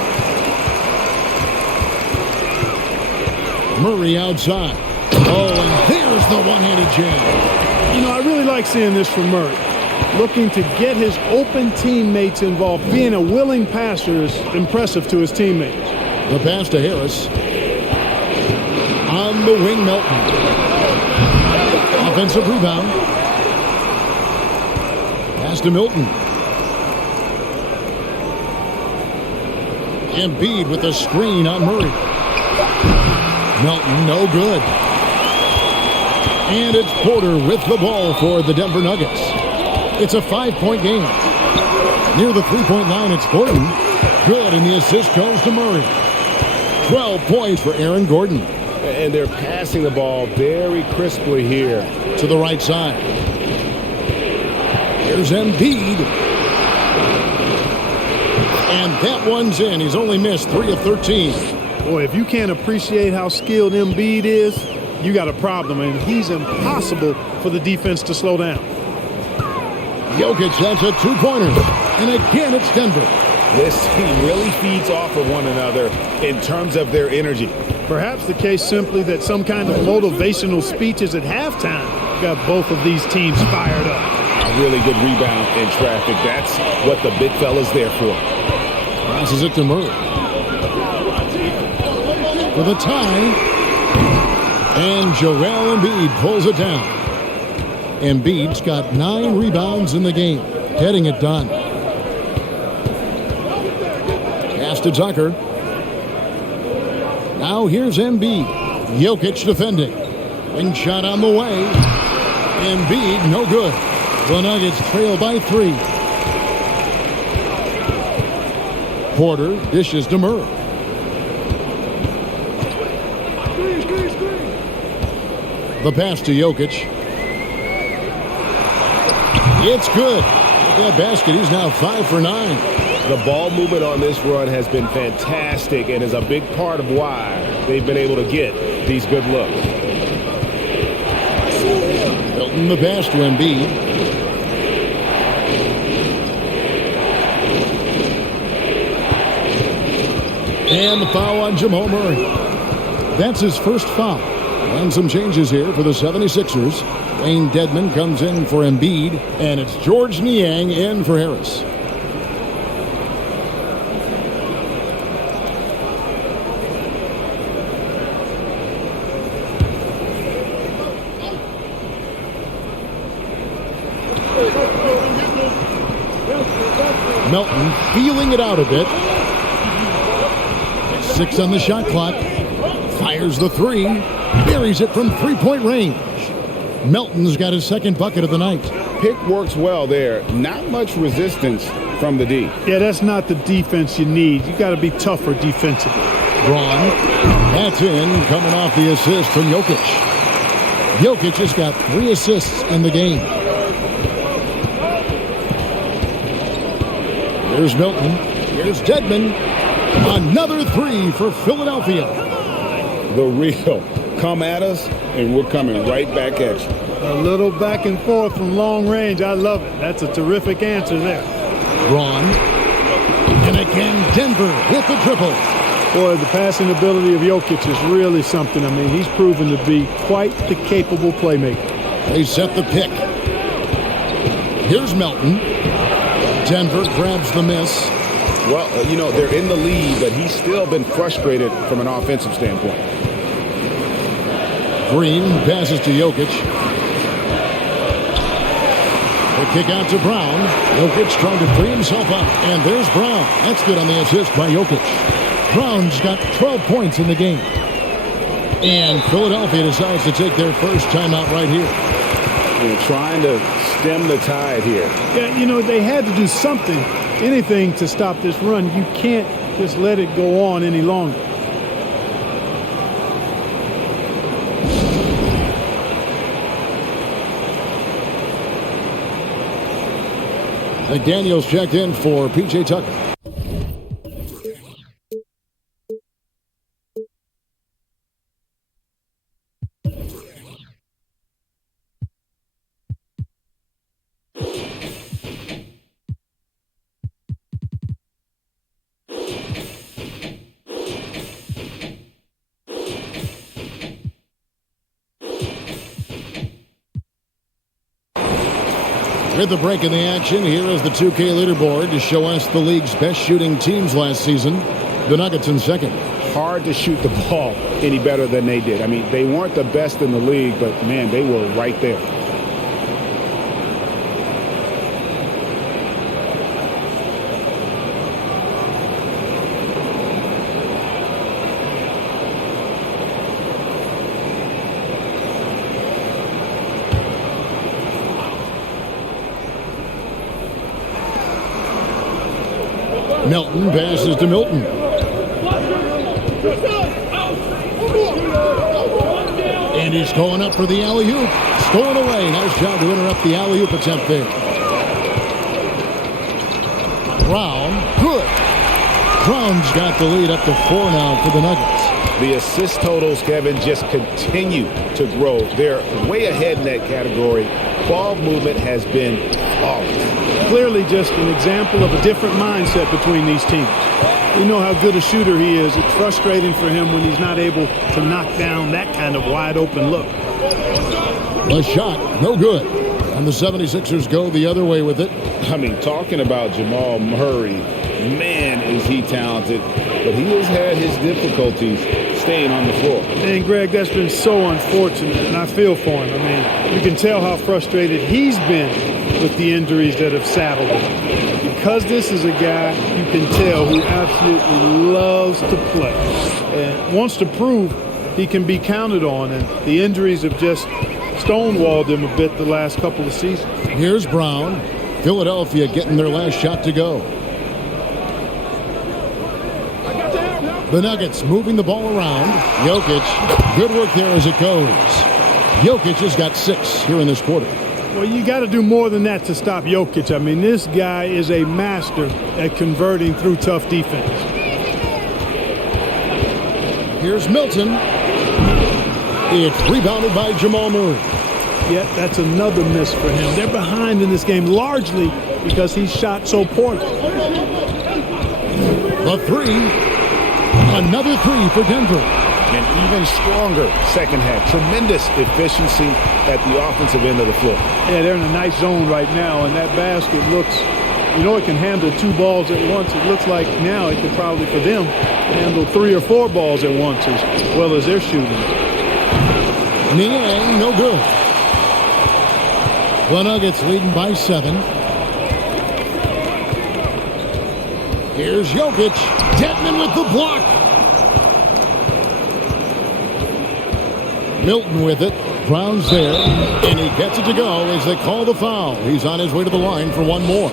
Murray outside. Oh, and there's the one-handed jam. You know, I really like seeing this from Murray. Looking to get his open teammates involved. Being a willing passer is impressive to his teammates. The pass to Harris. On the wing, Milton. Offensive rebound. Pass to Milton. Embiid with a screen on Murray. Milton, no good. And it's Porter with the ball for the Denver Nuggets. It's a 5-point game. Near the three-point line, it's Gordon. Good, and the assist goes to Murray. 12 points for Aaron Gordon. And they're passing the ball very crisply here. To the right side. Here's Embiid. And that one's in. He's only missed 3 of 13. Boy, if you can't appreciate how skilled Embiid is, you got a problem. And he's impossible for the defense to slow down. Jokic, that's a two-pointer. And again, it's Denver. This team really feeds off of one another in terms of their energy. Perhaps the case simply that some kind of motivational speeches at halftime got both of these teams fired up. A really good rebound in traffic. That's what the big fella's there for. Passes it to Murray. For the tie. And Joel Embiid pulls it down. Embiid's got 9 rebounds in the game, getting it done. Pass to Tucker. Now here's Embiid. Jokic defending. Wing shot on the way. Embiid, no good. The Nuggets trail by 3. Porter dishes to Murray. The pass to Jokic. It's good. With that basket, he's now 5 for 9. The ball movement on this run has been fantastic and is a big part of why they've been able to get these good looks. Milton the pass to Embiid. And the foul on Jamal Murray. That's his first foul. And some changes here for the 76ers. Wayne Dedmon comes in for Embiid, and it's George Niang in for Harris. Melton feeling it out a bit. 6 on the shot clock. Fires the 3. Buries it from three-point range. Melton's got his second bucket of the night. Pick works well there. Not much resistance from the D. Yeah, that's not the defense you need. You got to be tougher defensively. Braun. That's in, coming off the assist from Jokic. Jokic has got 3 assists in the game. Here's Milton. Here's Dedmon. Another 3 for Philadelphia. The real. Come at us, and we're coming right back at you. A little back and forth from long range. I love it. That's a terrific answer there. Braun. And again, Denver with the triple. Boy, the passing ability of Jokic is really something. I mean, he's proven to be quite the capable playmaker. They set the pick. Here's Melton. Denver grabs the miss. Well, you know, they're in the lead, but he's still been frustrated from an offensive standpoint. Green passes to Jokic. They kick out to Brown. Jokic trying to free himself up. And there's Brown. That's good on the assist by Jokic. Brown's got 12 points in the game. And Philadelphia decides to take their first timeout right here. They're trying to stem the tide here. Yeah, you know, they had to do something, anything to stop this run. You can't just let it go on any longer. McDaniels checked in for P.J. Tucker. With the break in the action, here is the 2K leaderboard to show us the league's best shooting teams last season. The Nuggets in second. Hard to shoot the ball any better than they did. I mean, they weren't the best in the league, but, man, they were right there. Melton passes to Milton. And he's going up for the alley-oop. Stolen away. Nice job to interrupt the alley-oop attempt there. Brown, good. Brown's got the lead up to 4 now for the Nuggets. The assist totals, Kevin, just continue to grow. They're way ahead in that category. Ball movement has been flawless. Clearly just an example of a different mindset between these teams. We know how good a shooter he is. It's frustrating for him when he's not able to knock down that kind of wide open look. A shot, no good. And the 76ers go the other way with it. I mean, talking about Jamal Murray, man, is he talented. But he has had his difficulties staying on the floor. And, Greg, that's been so unfortunate, and I feel for him. I mean, you can tell how frustrated he's been with the injuries that have saddled him. Because this is a guy you can tell who absolutely loves to play and wants to prove he can be counted on, and the injuries have just stonewalled him a bit the last couple of seasons. Here's Brown. Philadelphia getting their last shot to go. The Nuggets moving the ball around. Jokic, good work there as it goes. Jokic has got 6 here in this quarter. Well, you got to do more than that to stop Jokic. I mean, this guy is a master at converting through tough defense. Here's Milton. It's rebounded by Jamal Murray. Yet that's another miss for him. They're behind in this game largely because he shot so poorly. The 3. Another 3 for Denver. An even stronger second half. Tremendous efficiency at the offensive end of the floor. Yeah, they're in a nice zone right now, and that basket looks, you know, it can handle 2 balls at once. It looks like now it could probably, for them, handle 3 or 4 balls at once as well as they're shooting. Niang, no good. The Nuggets leading by 7. Here's Jokic. Detman with the block. Milton with it. Brown's there. And he gets it to go as they call the foul. He's on his way to the line for 1 more.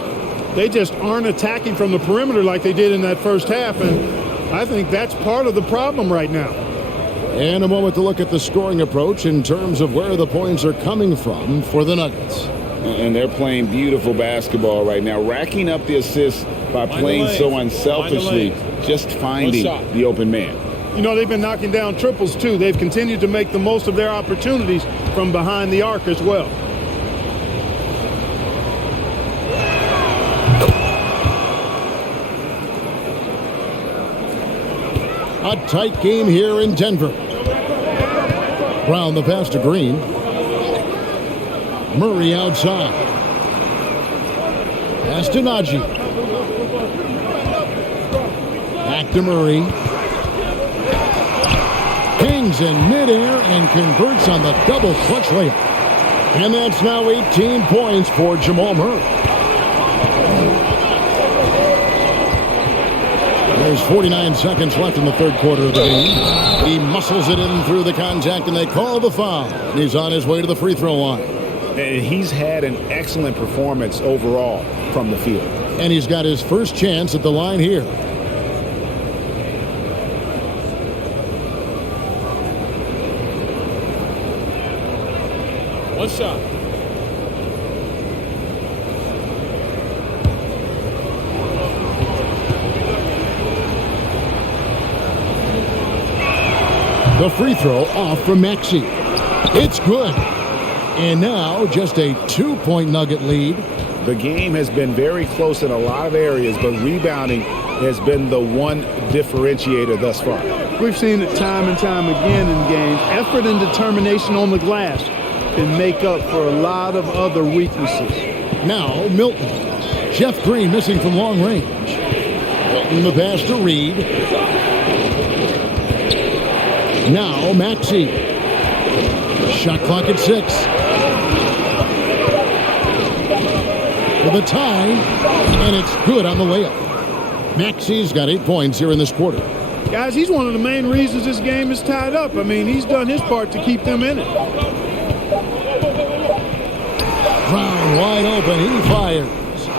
They just aren't attacking from the perimeter like they did in that first half, and I think that's part of the problem right now. And a moment to look at the scoring approach in terms of where the points are coming from for the Nuggets. And they're playing beautiful basketball right now, racking up the assists by playing so unselfishly, just finding the open man. You know, they've been knocking down triples, too. They've continued to make the most of their opportunities from behind the arc as well. A tight game here in Denver. Brown the pass to Green. Murray outside. Pass to Najee. Back to Murray. Hangs in midair and converts on the double clutch layup. And that's now 18 points for Jamal Murray. There's 49 seconds left in the third quarter of the game. He muscles it in through the contact, and they call the foul. He's on his way to the free throw line. And he's had an excellent performance overall from the field. And he's got his first chance at the line here. One shot. The free throw off from Maxey. It's good. And now just a 2-point Nugget lead. The game has been very close in a lot of areas, but rebounding has been the one differentiator thus far. We've seen it time and time again in games. Effort and determination on the glass can make up for a lot of other weaknesses. Now Milton. Jeff Green missing from long range. Milton the pass to Reed. Now Maxey. Shot clock at 6. For the tie, and it's good on the layup. Maxey's got 8 points here in this quarter. Guys, he's one of the main reasons this game is tied up. I mean, he's done his part to keep them in it. Brown wide open. He fires.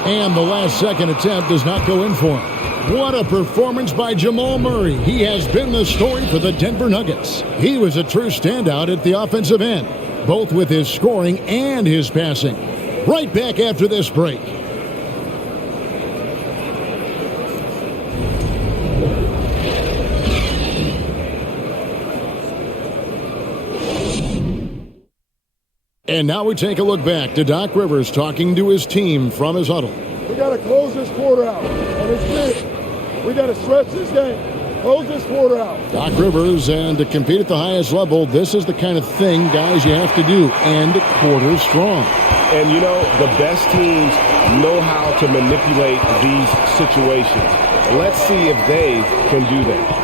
And the last second attempt does not go in for him. What a performance by Jamal Murray. He has been the story for the Denver Nuggets. He was a true standout at the offensive end, both with his scoring and his passing. Right back after this break. And now we take a look back to Doc Rivers talking to his team from his huddle. We got to close this quarter out, and it's big. We got to stretch this game. Close this quarter out. Doc Rivers, and to compete at the highest level, this is the kind of thing, guys, you have to do. End quarter strong. And, you know, the best teams know how to manipulate these situations. Let's see if they can do that.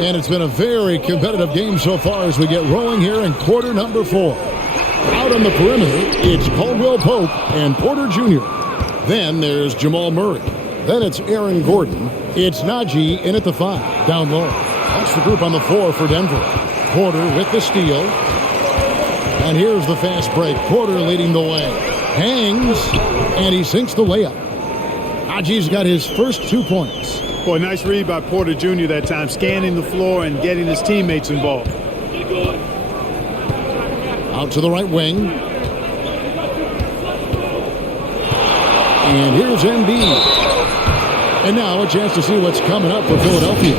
And it's been a very competitive game so far as we get rolling here in quarter number 4. Out on the perimeter, it's Caldwell Pope and Porter Jr. Then there's Jamal Murray. Then it's Aaron Gordon. It's Najee in at the 5, down low. That's the group on the 4 for Denver. Porter with the steal. And here's the fast break. Porter leading the way. Hangs, and he sinks the layup. Najee's got his first 2 points. Boy, nice read by Porter Jr. that time, scanning the floor and getting his teammates involved. Out to the right wing. And here's Embiid. And now a chance to see what's coming up for Philadelphia.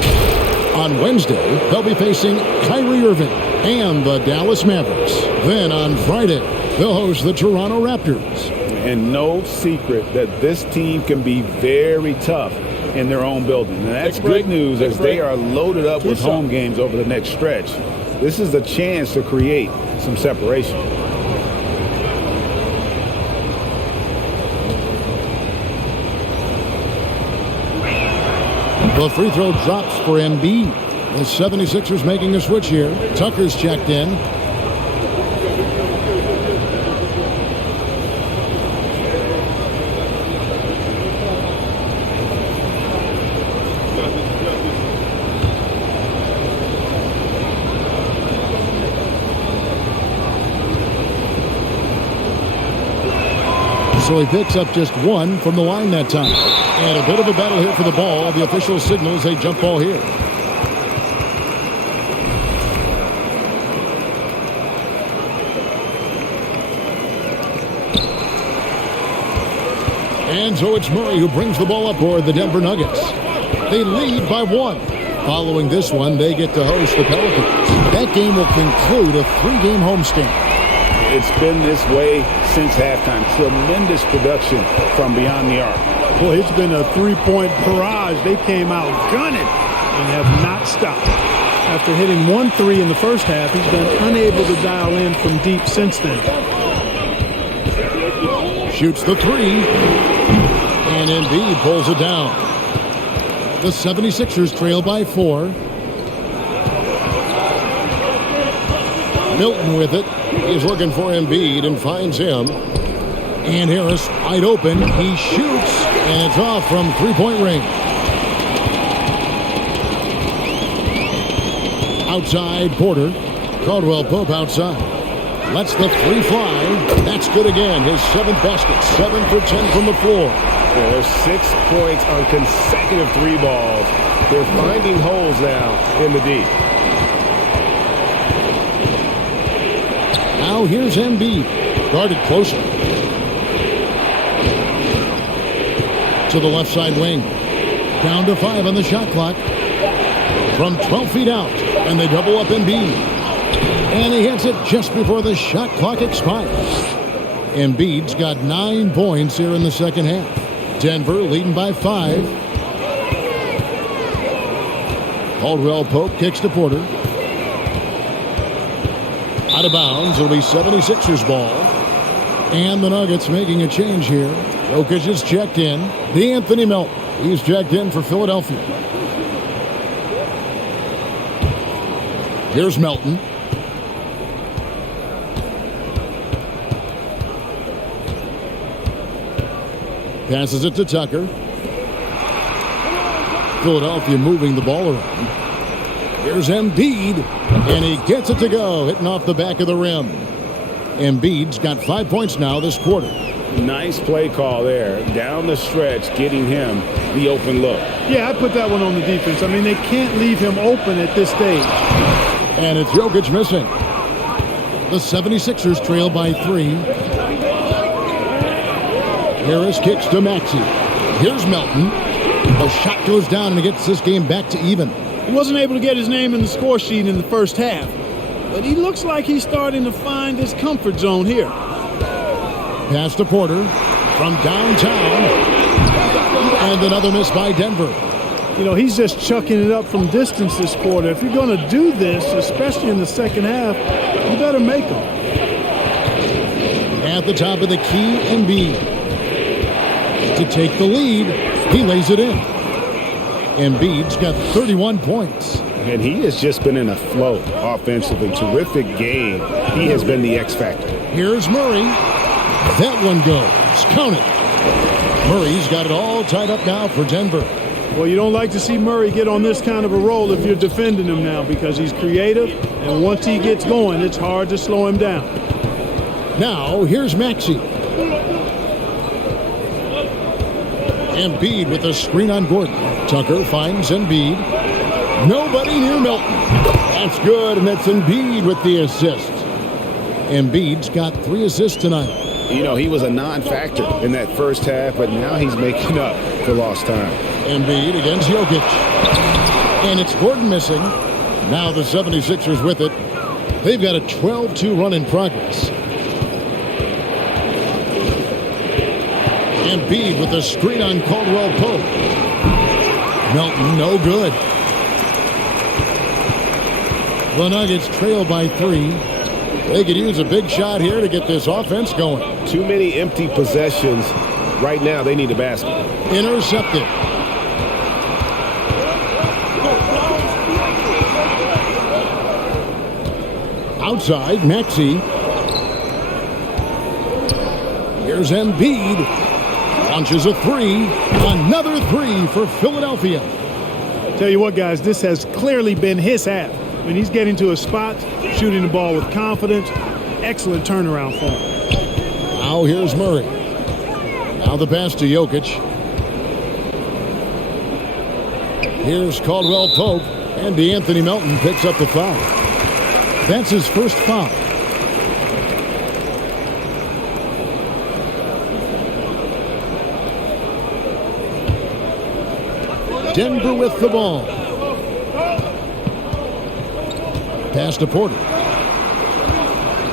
On Wednesday, they'll be facing Kyrie Irving and the Dallas Mavericks. Then on Friday, they'll host the Toronto Raptors. And no secret that this team can be very tough in their own building. And that's good news as they are loaded up with home games over the next stretch. This is a chance to create some separation. The free throw drops for Embiid. The 76ers making a switch here. Tucker's checked in. So he picks up just 1 from the line that time. And a bit of a battle here for the ball. The official signals a jump ball here. And so it's Murray who brings the ball up for the Denver Nuggets. They lead by 1. Following this one, they get to host the Pelicans. That game will conclude a 3-game homestand. It's been this way since halftime. Tremendous production from beyond the arc. Boy, it's been a 3-point barrage. They came out gunning and have not stopped. After hitting 1 3 in the first half, he's been unable to dial in from deep since then. Shoots the 3. And Embiid pulls it down. The 76ers trail by 4. Milton with it. He's looking for Embiid and finds him. And Harris wide open. He shoots, and it's off from 3-point range. Outside, Porter. Caldwell Pope outside. Lets the 3 fly. That's good again. His 7th basket. 7 for 10 from the floor. Yeah, there's 6 points on consecutive 3 balls. They're finding holes now in the D. Now here's Embiid. Guarded closer. To the left side wing. Down to 5 on the shot clock. From 12 feet out. And they double up Embiid. And he hits it just before the shot clock expires. Embiid's got 9 points here in the second half. Denver leading by 5. Caldwell Pope kicks to Porter. Out of bounds. It'll be 76ers ball. And the Nuggets making a change here. Jokic is checked in. D'Anthony Melton. He's checked in for Philadelphia. Here's Melton. Passes it to Tucker. Philadelphia moving the ball around. Here's Embiid, and he gets it to go, hitting off the back of the rim. Embiid's got 5 points now this quarter. Nice play call there. Down the stretch, getting him the open look. Yeah, I put that one on the defense. I mean, they can't leave him open at this stage. And it's Jokic missing. The 76ers trail by 3. Harris kicks to Maxey. Here's Melton. The shot goes down, and it gets this game back to even. He wasn't able to get his name in the score sheet in the first half, but he looks like he's starting to find his comfort zone here. Pass to Porter from downtown. And another miss by Denver. You know, he's just chucking it up from distance this quarter. If you're going to do this, especially in the second half, you better make them. At the top of the key, Embiid. To take the lead, he lays it in. Embiid's got 31 points. And he has just been in a flow offensively. Terrific game. He has been the X factor. Here's Murray. That one goes. Count it. Murray's got it all tied up now for Denver. Well, you don't like to see Murray get on this kind of a roll if you're defending him now, because he's creative, and once he gets going, it's hard to slow him down. Now, here's Maxey. Embiid with a screen on Gordon. Tucker finds Embiid. Nobody near Melton. That's good, and that's Embiid with the assist. Embiid's got 3 assists tonight. You know, he was a non-factor in that first half, but now he's making up for lost time. Embiid against Jokic. And it's Gordon missing. Now the 76ers with it. They've got a 12-2 run in progress. Embiid with a screen on Caldwell Pope. Melton, no good. The Nuggets trail by 3. They could use a big shot here to get this offense going. Too many empty possessions. Right now, they need a basket. Intercepted. Outside, Maxey. Here's Embiid. Launches a 3. Another 3 for Philadelphia. Tell you what, guys, this has clearly been his half. When he's getting to a spot, shooting the ball with confidence, excellent turnaround for him. Now here's Murray. Now the pass to Jokic. Here's Caldwell Pope, and D'Anthony Melton picks up the foul. That's his first foul. Denver with the ball. Pass to Porter.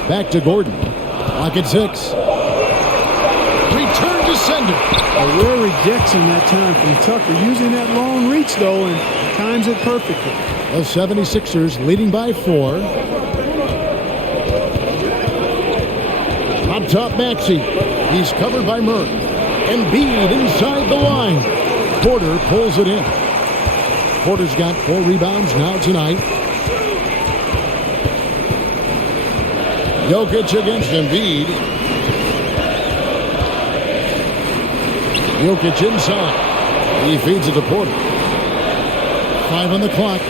Back to Gordon. Clock at 6. Return to sender. A rare rejection that time from Tucker. Using that long reach, though, and times it perfectly. The 76ers leading by 4. Up top, Maxey. He's covered by Murray. Embiid inside the line. Porter pulls it in. Porter's got 4 rebounds now tonight. Jokic against Embiid. Jokic inside. He feeds it to Porter. 5 on the clock.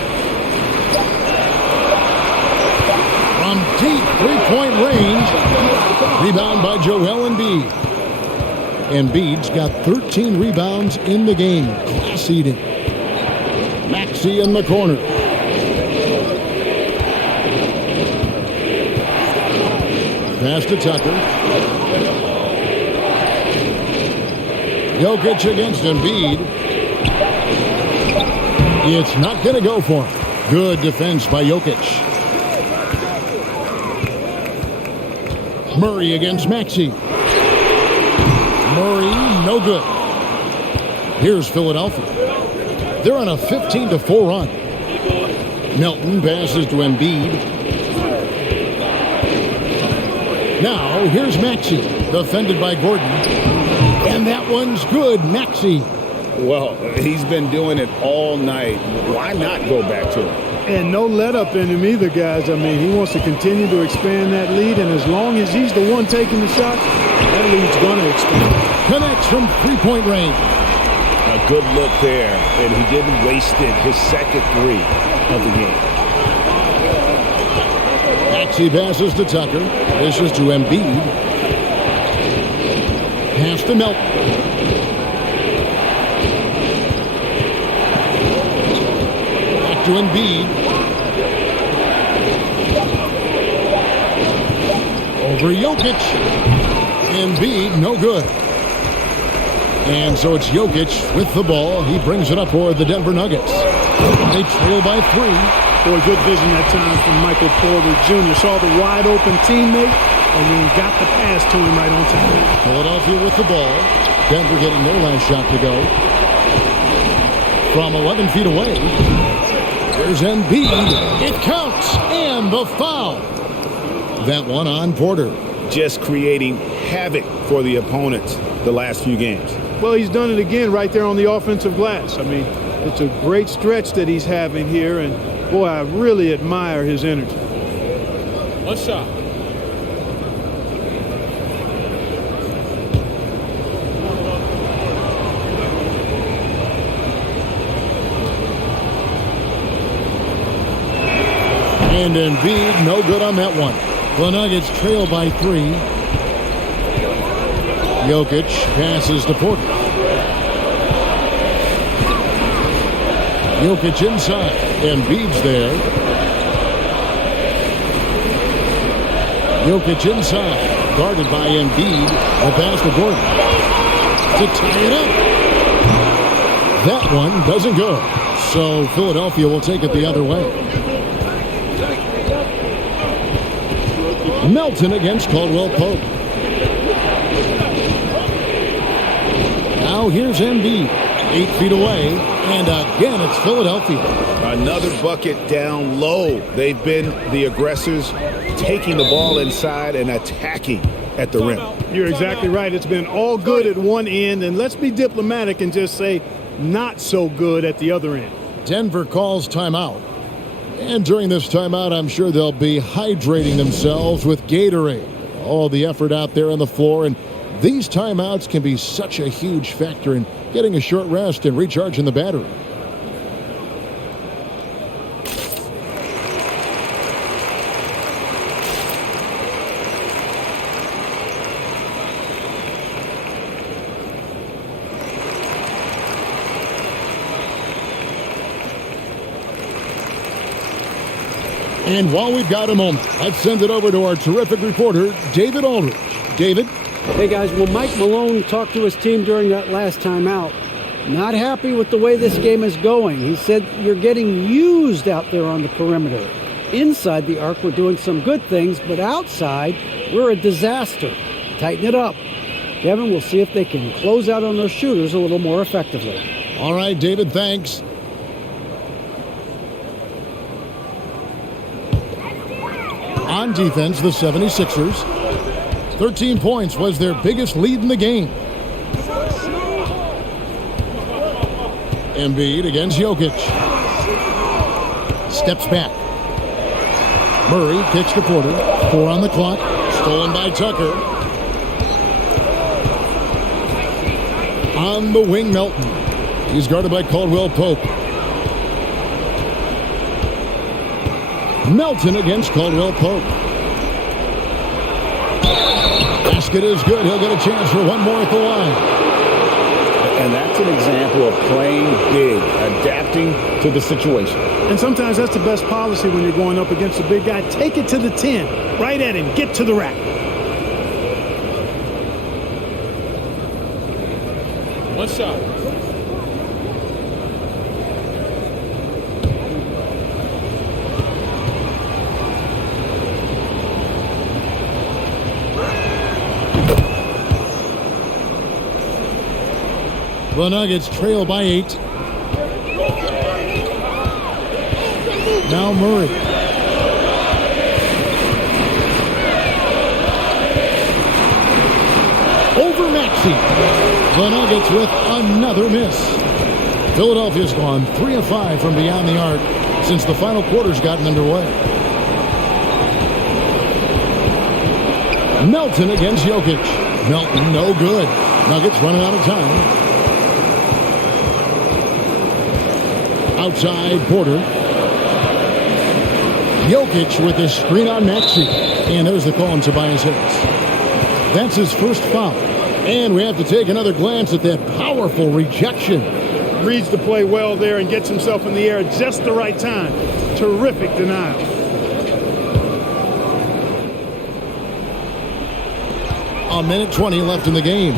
From deep 3-point range. Rebound by Joel Embiid. Embiid's got 13 rebounds in the game. Class eating. Maxey in the corner. Pass to Tucker. Jokic against Embiid. It's not going to go for him. Good defense by Jokic. Murray against Maxey. Murray, no good. Here's Philadelphia. They're on a 15-4 run. Melton passes to Embiid. Now, here's Maxey, defended by Gordon. And that one's good, Maxey. Well, he's been doing it all night. Why not go back to it? And no let up in him either, guys. I mean, he wants to continue to expand that lead, and as long as he's the one taking the shot, that lead's going to expand. Connects from three-point range. A good look there, and he didn't waste it. His second three of the game. Maxey passes to Tucker. This is to Embiid. Pass to Melton. Back to Embiid. Over Jokic. Embiid, no good. And so it's Jokic with the ball. He brings it up for the Denver Nuggets. They trail by 3. Boy, good vision that time from Michael Porter Jr. Saw the wide open teammate and then got the pass to him right on time. Philadelphia with the ball. Denver getting their last shot to go. From 11 feet away. There's Embiid. It counts. And the foul. That one on Porter. Just creating havoc for the opponents the last few games. Well, he's done it again right there on the offensive glass. I mean, it's a great stretch that he's having here, and boy, I really admire his energy. One shot. And Embiid, no good on that one. The Nuggets trail by 3. Jokic passes to Porter. Jokic inside. Embiid's there. Jokic inside. Guarded by Embiid. The pass to Gordon. To tie it up. That one doesn't go. So Philadelphia will take it the other way. Melton against Caldwell Pope. Now here's Embiid. 8 feet away. And again, it's Philadelphia. Another bucket down low. They've been the aggressors, taking the ball inside and attacking at the rim. You're exactly right. It's been all good at one end, and let's be diplomatic and just say not so good at the other end. Denver calls timeout. And during this timeout, I'm sure they'll be hydrating themselves with Gatorade. All the effort out there on the floor, and these timeouts can be such a huge factor in getting a short rest and recharging the battery. And while we've got a moment, let's send it over to our terrific reporter, David Aldridge. David? Hey, guys. Well, Mike Malone talked to his team during that last timeout. Not happy with the way this game is going. He said, you're getting used out there on the perimeter. Inside the arc, we're doing some good things, but outside, we're a disaster. Tighten it up. Kevin, we'll see if they can close out on those shooters a little more effectively. All right, David, thanks. On defense, the 76ers. 13 points was their biggest lead in the game. Embiid against Jokic. Steps back. Murray kicks to Porter. 4 on the clock. Stolen by Tucker. On the wing, Melton. He's guarded by Caldwell Pope. Melton against Caldwell Pope. Basket is good. He'll get a chance for one more at the line. And that's an example of playing big, adapting to the situation. And sometimes that's the best policy when you're going up against a big guy. Take it to the 10. Right at him. Get to the rack. One shot. The Nuggets trail by 8. Now Murray. over Maxey. The Nuggets with another miss. Philadelphia's gone 3 of 5 from beyond the arc since the final quarter's gotten underway. Melton against Jokic. Melton, no good. Nuggets running out of time. Outside, Porter. Jokic with a screen on Maxey. And there's the call on Tobias Harris. That's his first foul. And we have to take another glance at that powerful rejection. Reads the play well there and gets himself in the air at just the right time. Terrific denial. A minute 20 left in the game.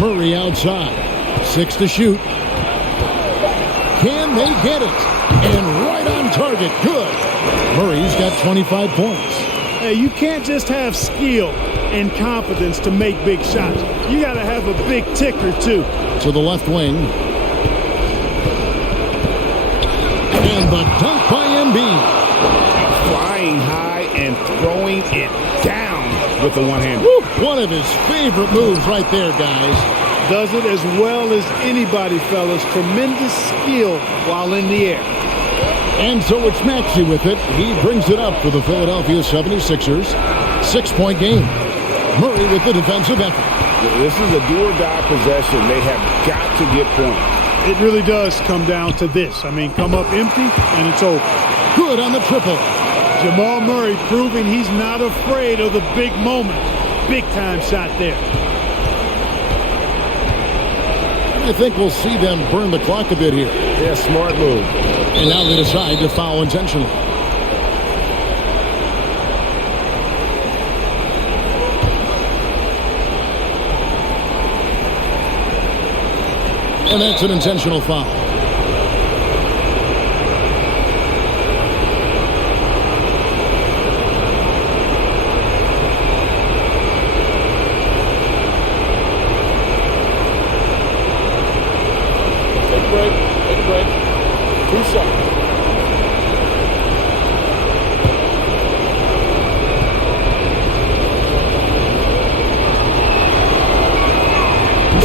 Murray outside. 6 to shoot. Can they get it? And right on target. Good. Murray's got 25 points. Hey, you can't just have skill and confidence to make big shots. You got to have a big ticker, too. To the left wing. And the dunk by Embiid. Flying high and throwing it down with the one-hander. One of his favorite moves right there, guys. Does it as well as anybody, fellas. Tremendous skill while in the air. And so it's Maxey with it. He brings it up for the Philadelphia 76ers. 6-point game. Murray with the defensive effort. This is a do-or-die possession. They have got to get points. It really does come down to this. I mean, come up empty, and it's over. Good on the triple. Jamal Murray proving he's not afraid of the big moment. Big-time shot there. I think we'll see them burn the clock a bit here. Yeah, smart move. And now they decide to foul intentionally. And that's an intentional foul. Take a break. 2 seconds.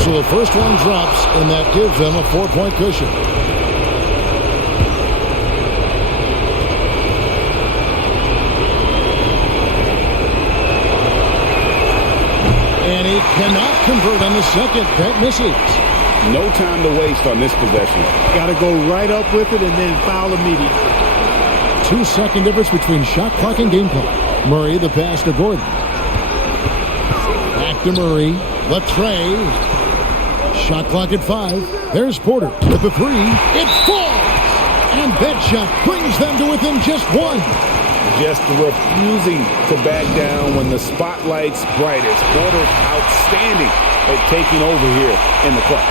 So the first one drops, and that gives them a 4-point cushion. And he cannot convert on the second. That misses. No time to waste on this possession. Got to go right up with it and then foul immediately. 2-second difference between shot clock and game clock. Murray, the pass to Gordon. Back to Murray. Latrey. Shot clock at 5. There's Porter with the 3. It falls! And that shot brings them to within just 1. Just refusing to back down when the spotlight's brightest. Porter outstanding at taking over here in the clutch.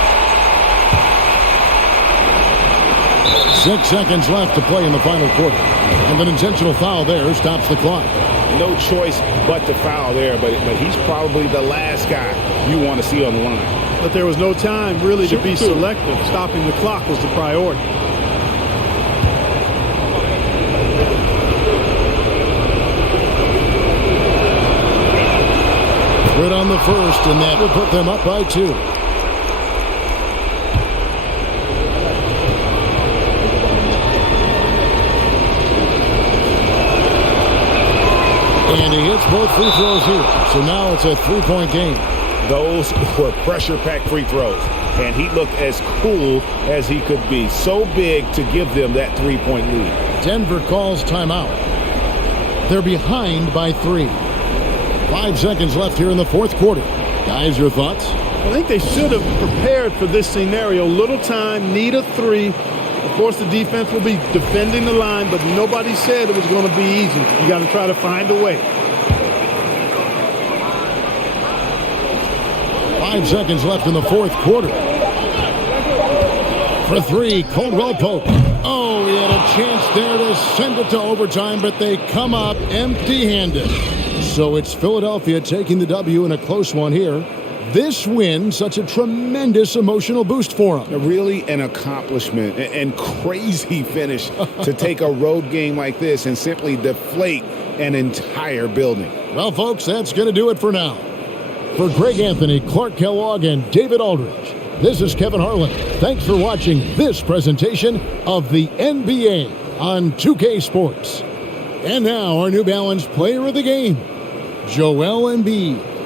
6 seconds left to play in the final quarter. And an intentional foul there stops the clock. No choice but to foul there, but he's probably the last guy you want to see on the line. But there was no time really to be selective. Stopping the clock was the priority. Good on the first, and that will put them up by 2. And he hits both free throws here. So now it's a 3-point game. Those were pressure-packed free throws, and he looked as cool as he could be. So big to give them that 3-point lead. Denver calls timeout. They're behind by 3. 5 seconds left here in the fourth quarter. Guys, your thoughts? I think they should have prepared for this scenario. Little time, need a 3. Of course, the defense will be defending the line, but nobody said it was going to be easy. You got to try to find a way. 5 seconds left in the fourth quarter. For 3, Caldwell Pope. Oh, he had a chance there to send it to overtime, but they come up empty-handed. So it's Philadelphia taking the W in a close one here. This win, such a tremendous emotional boost for them. Really an accomplishment and crazy finish to take a road game like this and simply deflate an entire building. Well, folks, that's going to do it for now. For Greg Anthony, Clark Kellogg, and David Aldridge, this is Kevin Harlan. Thanks for watching this presentation of the NBA on 2K Sports. And now our New Balance player of the game, Joel Embiid.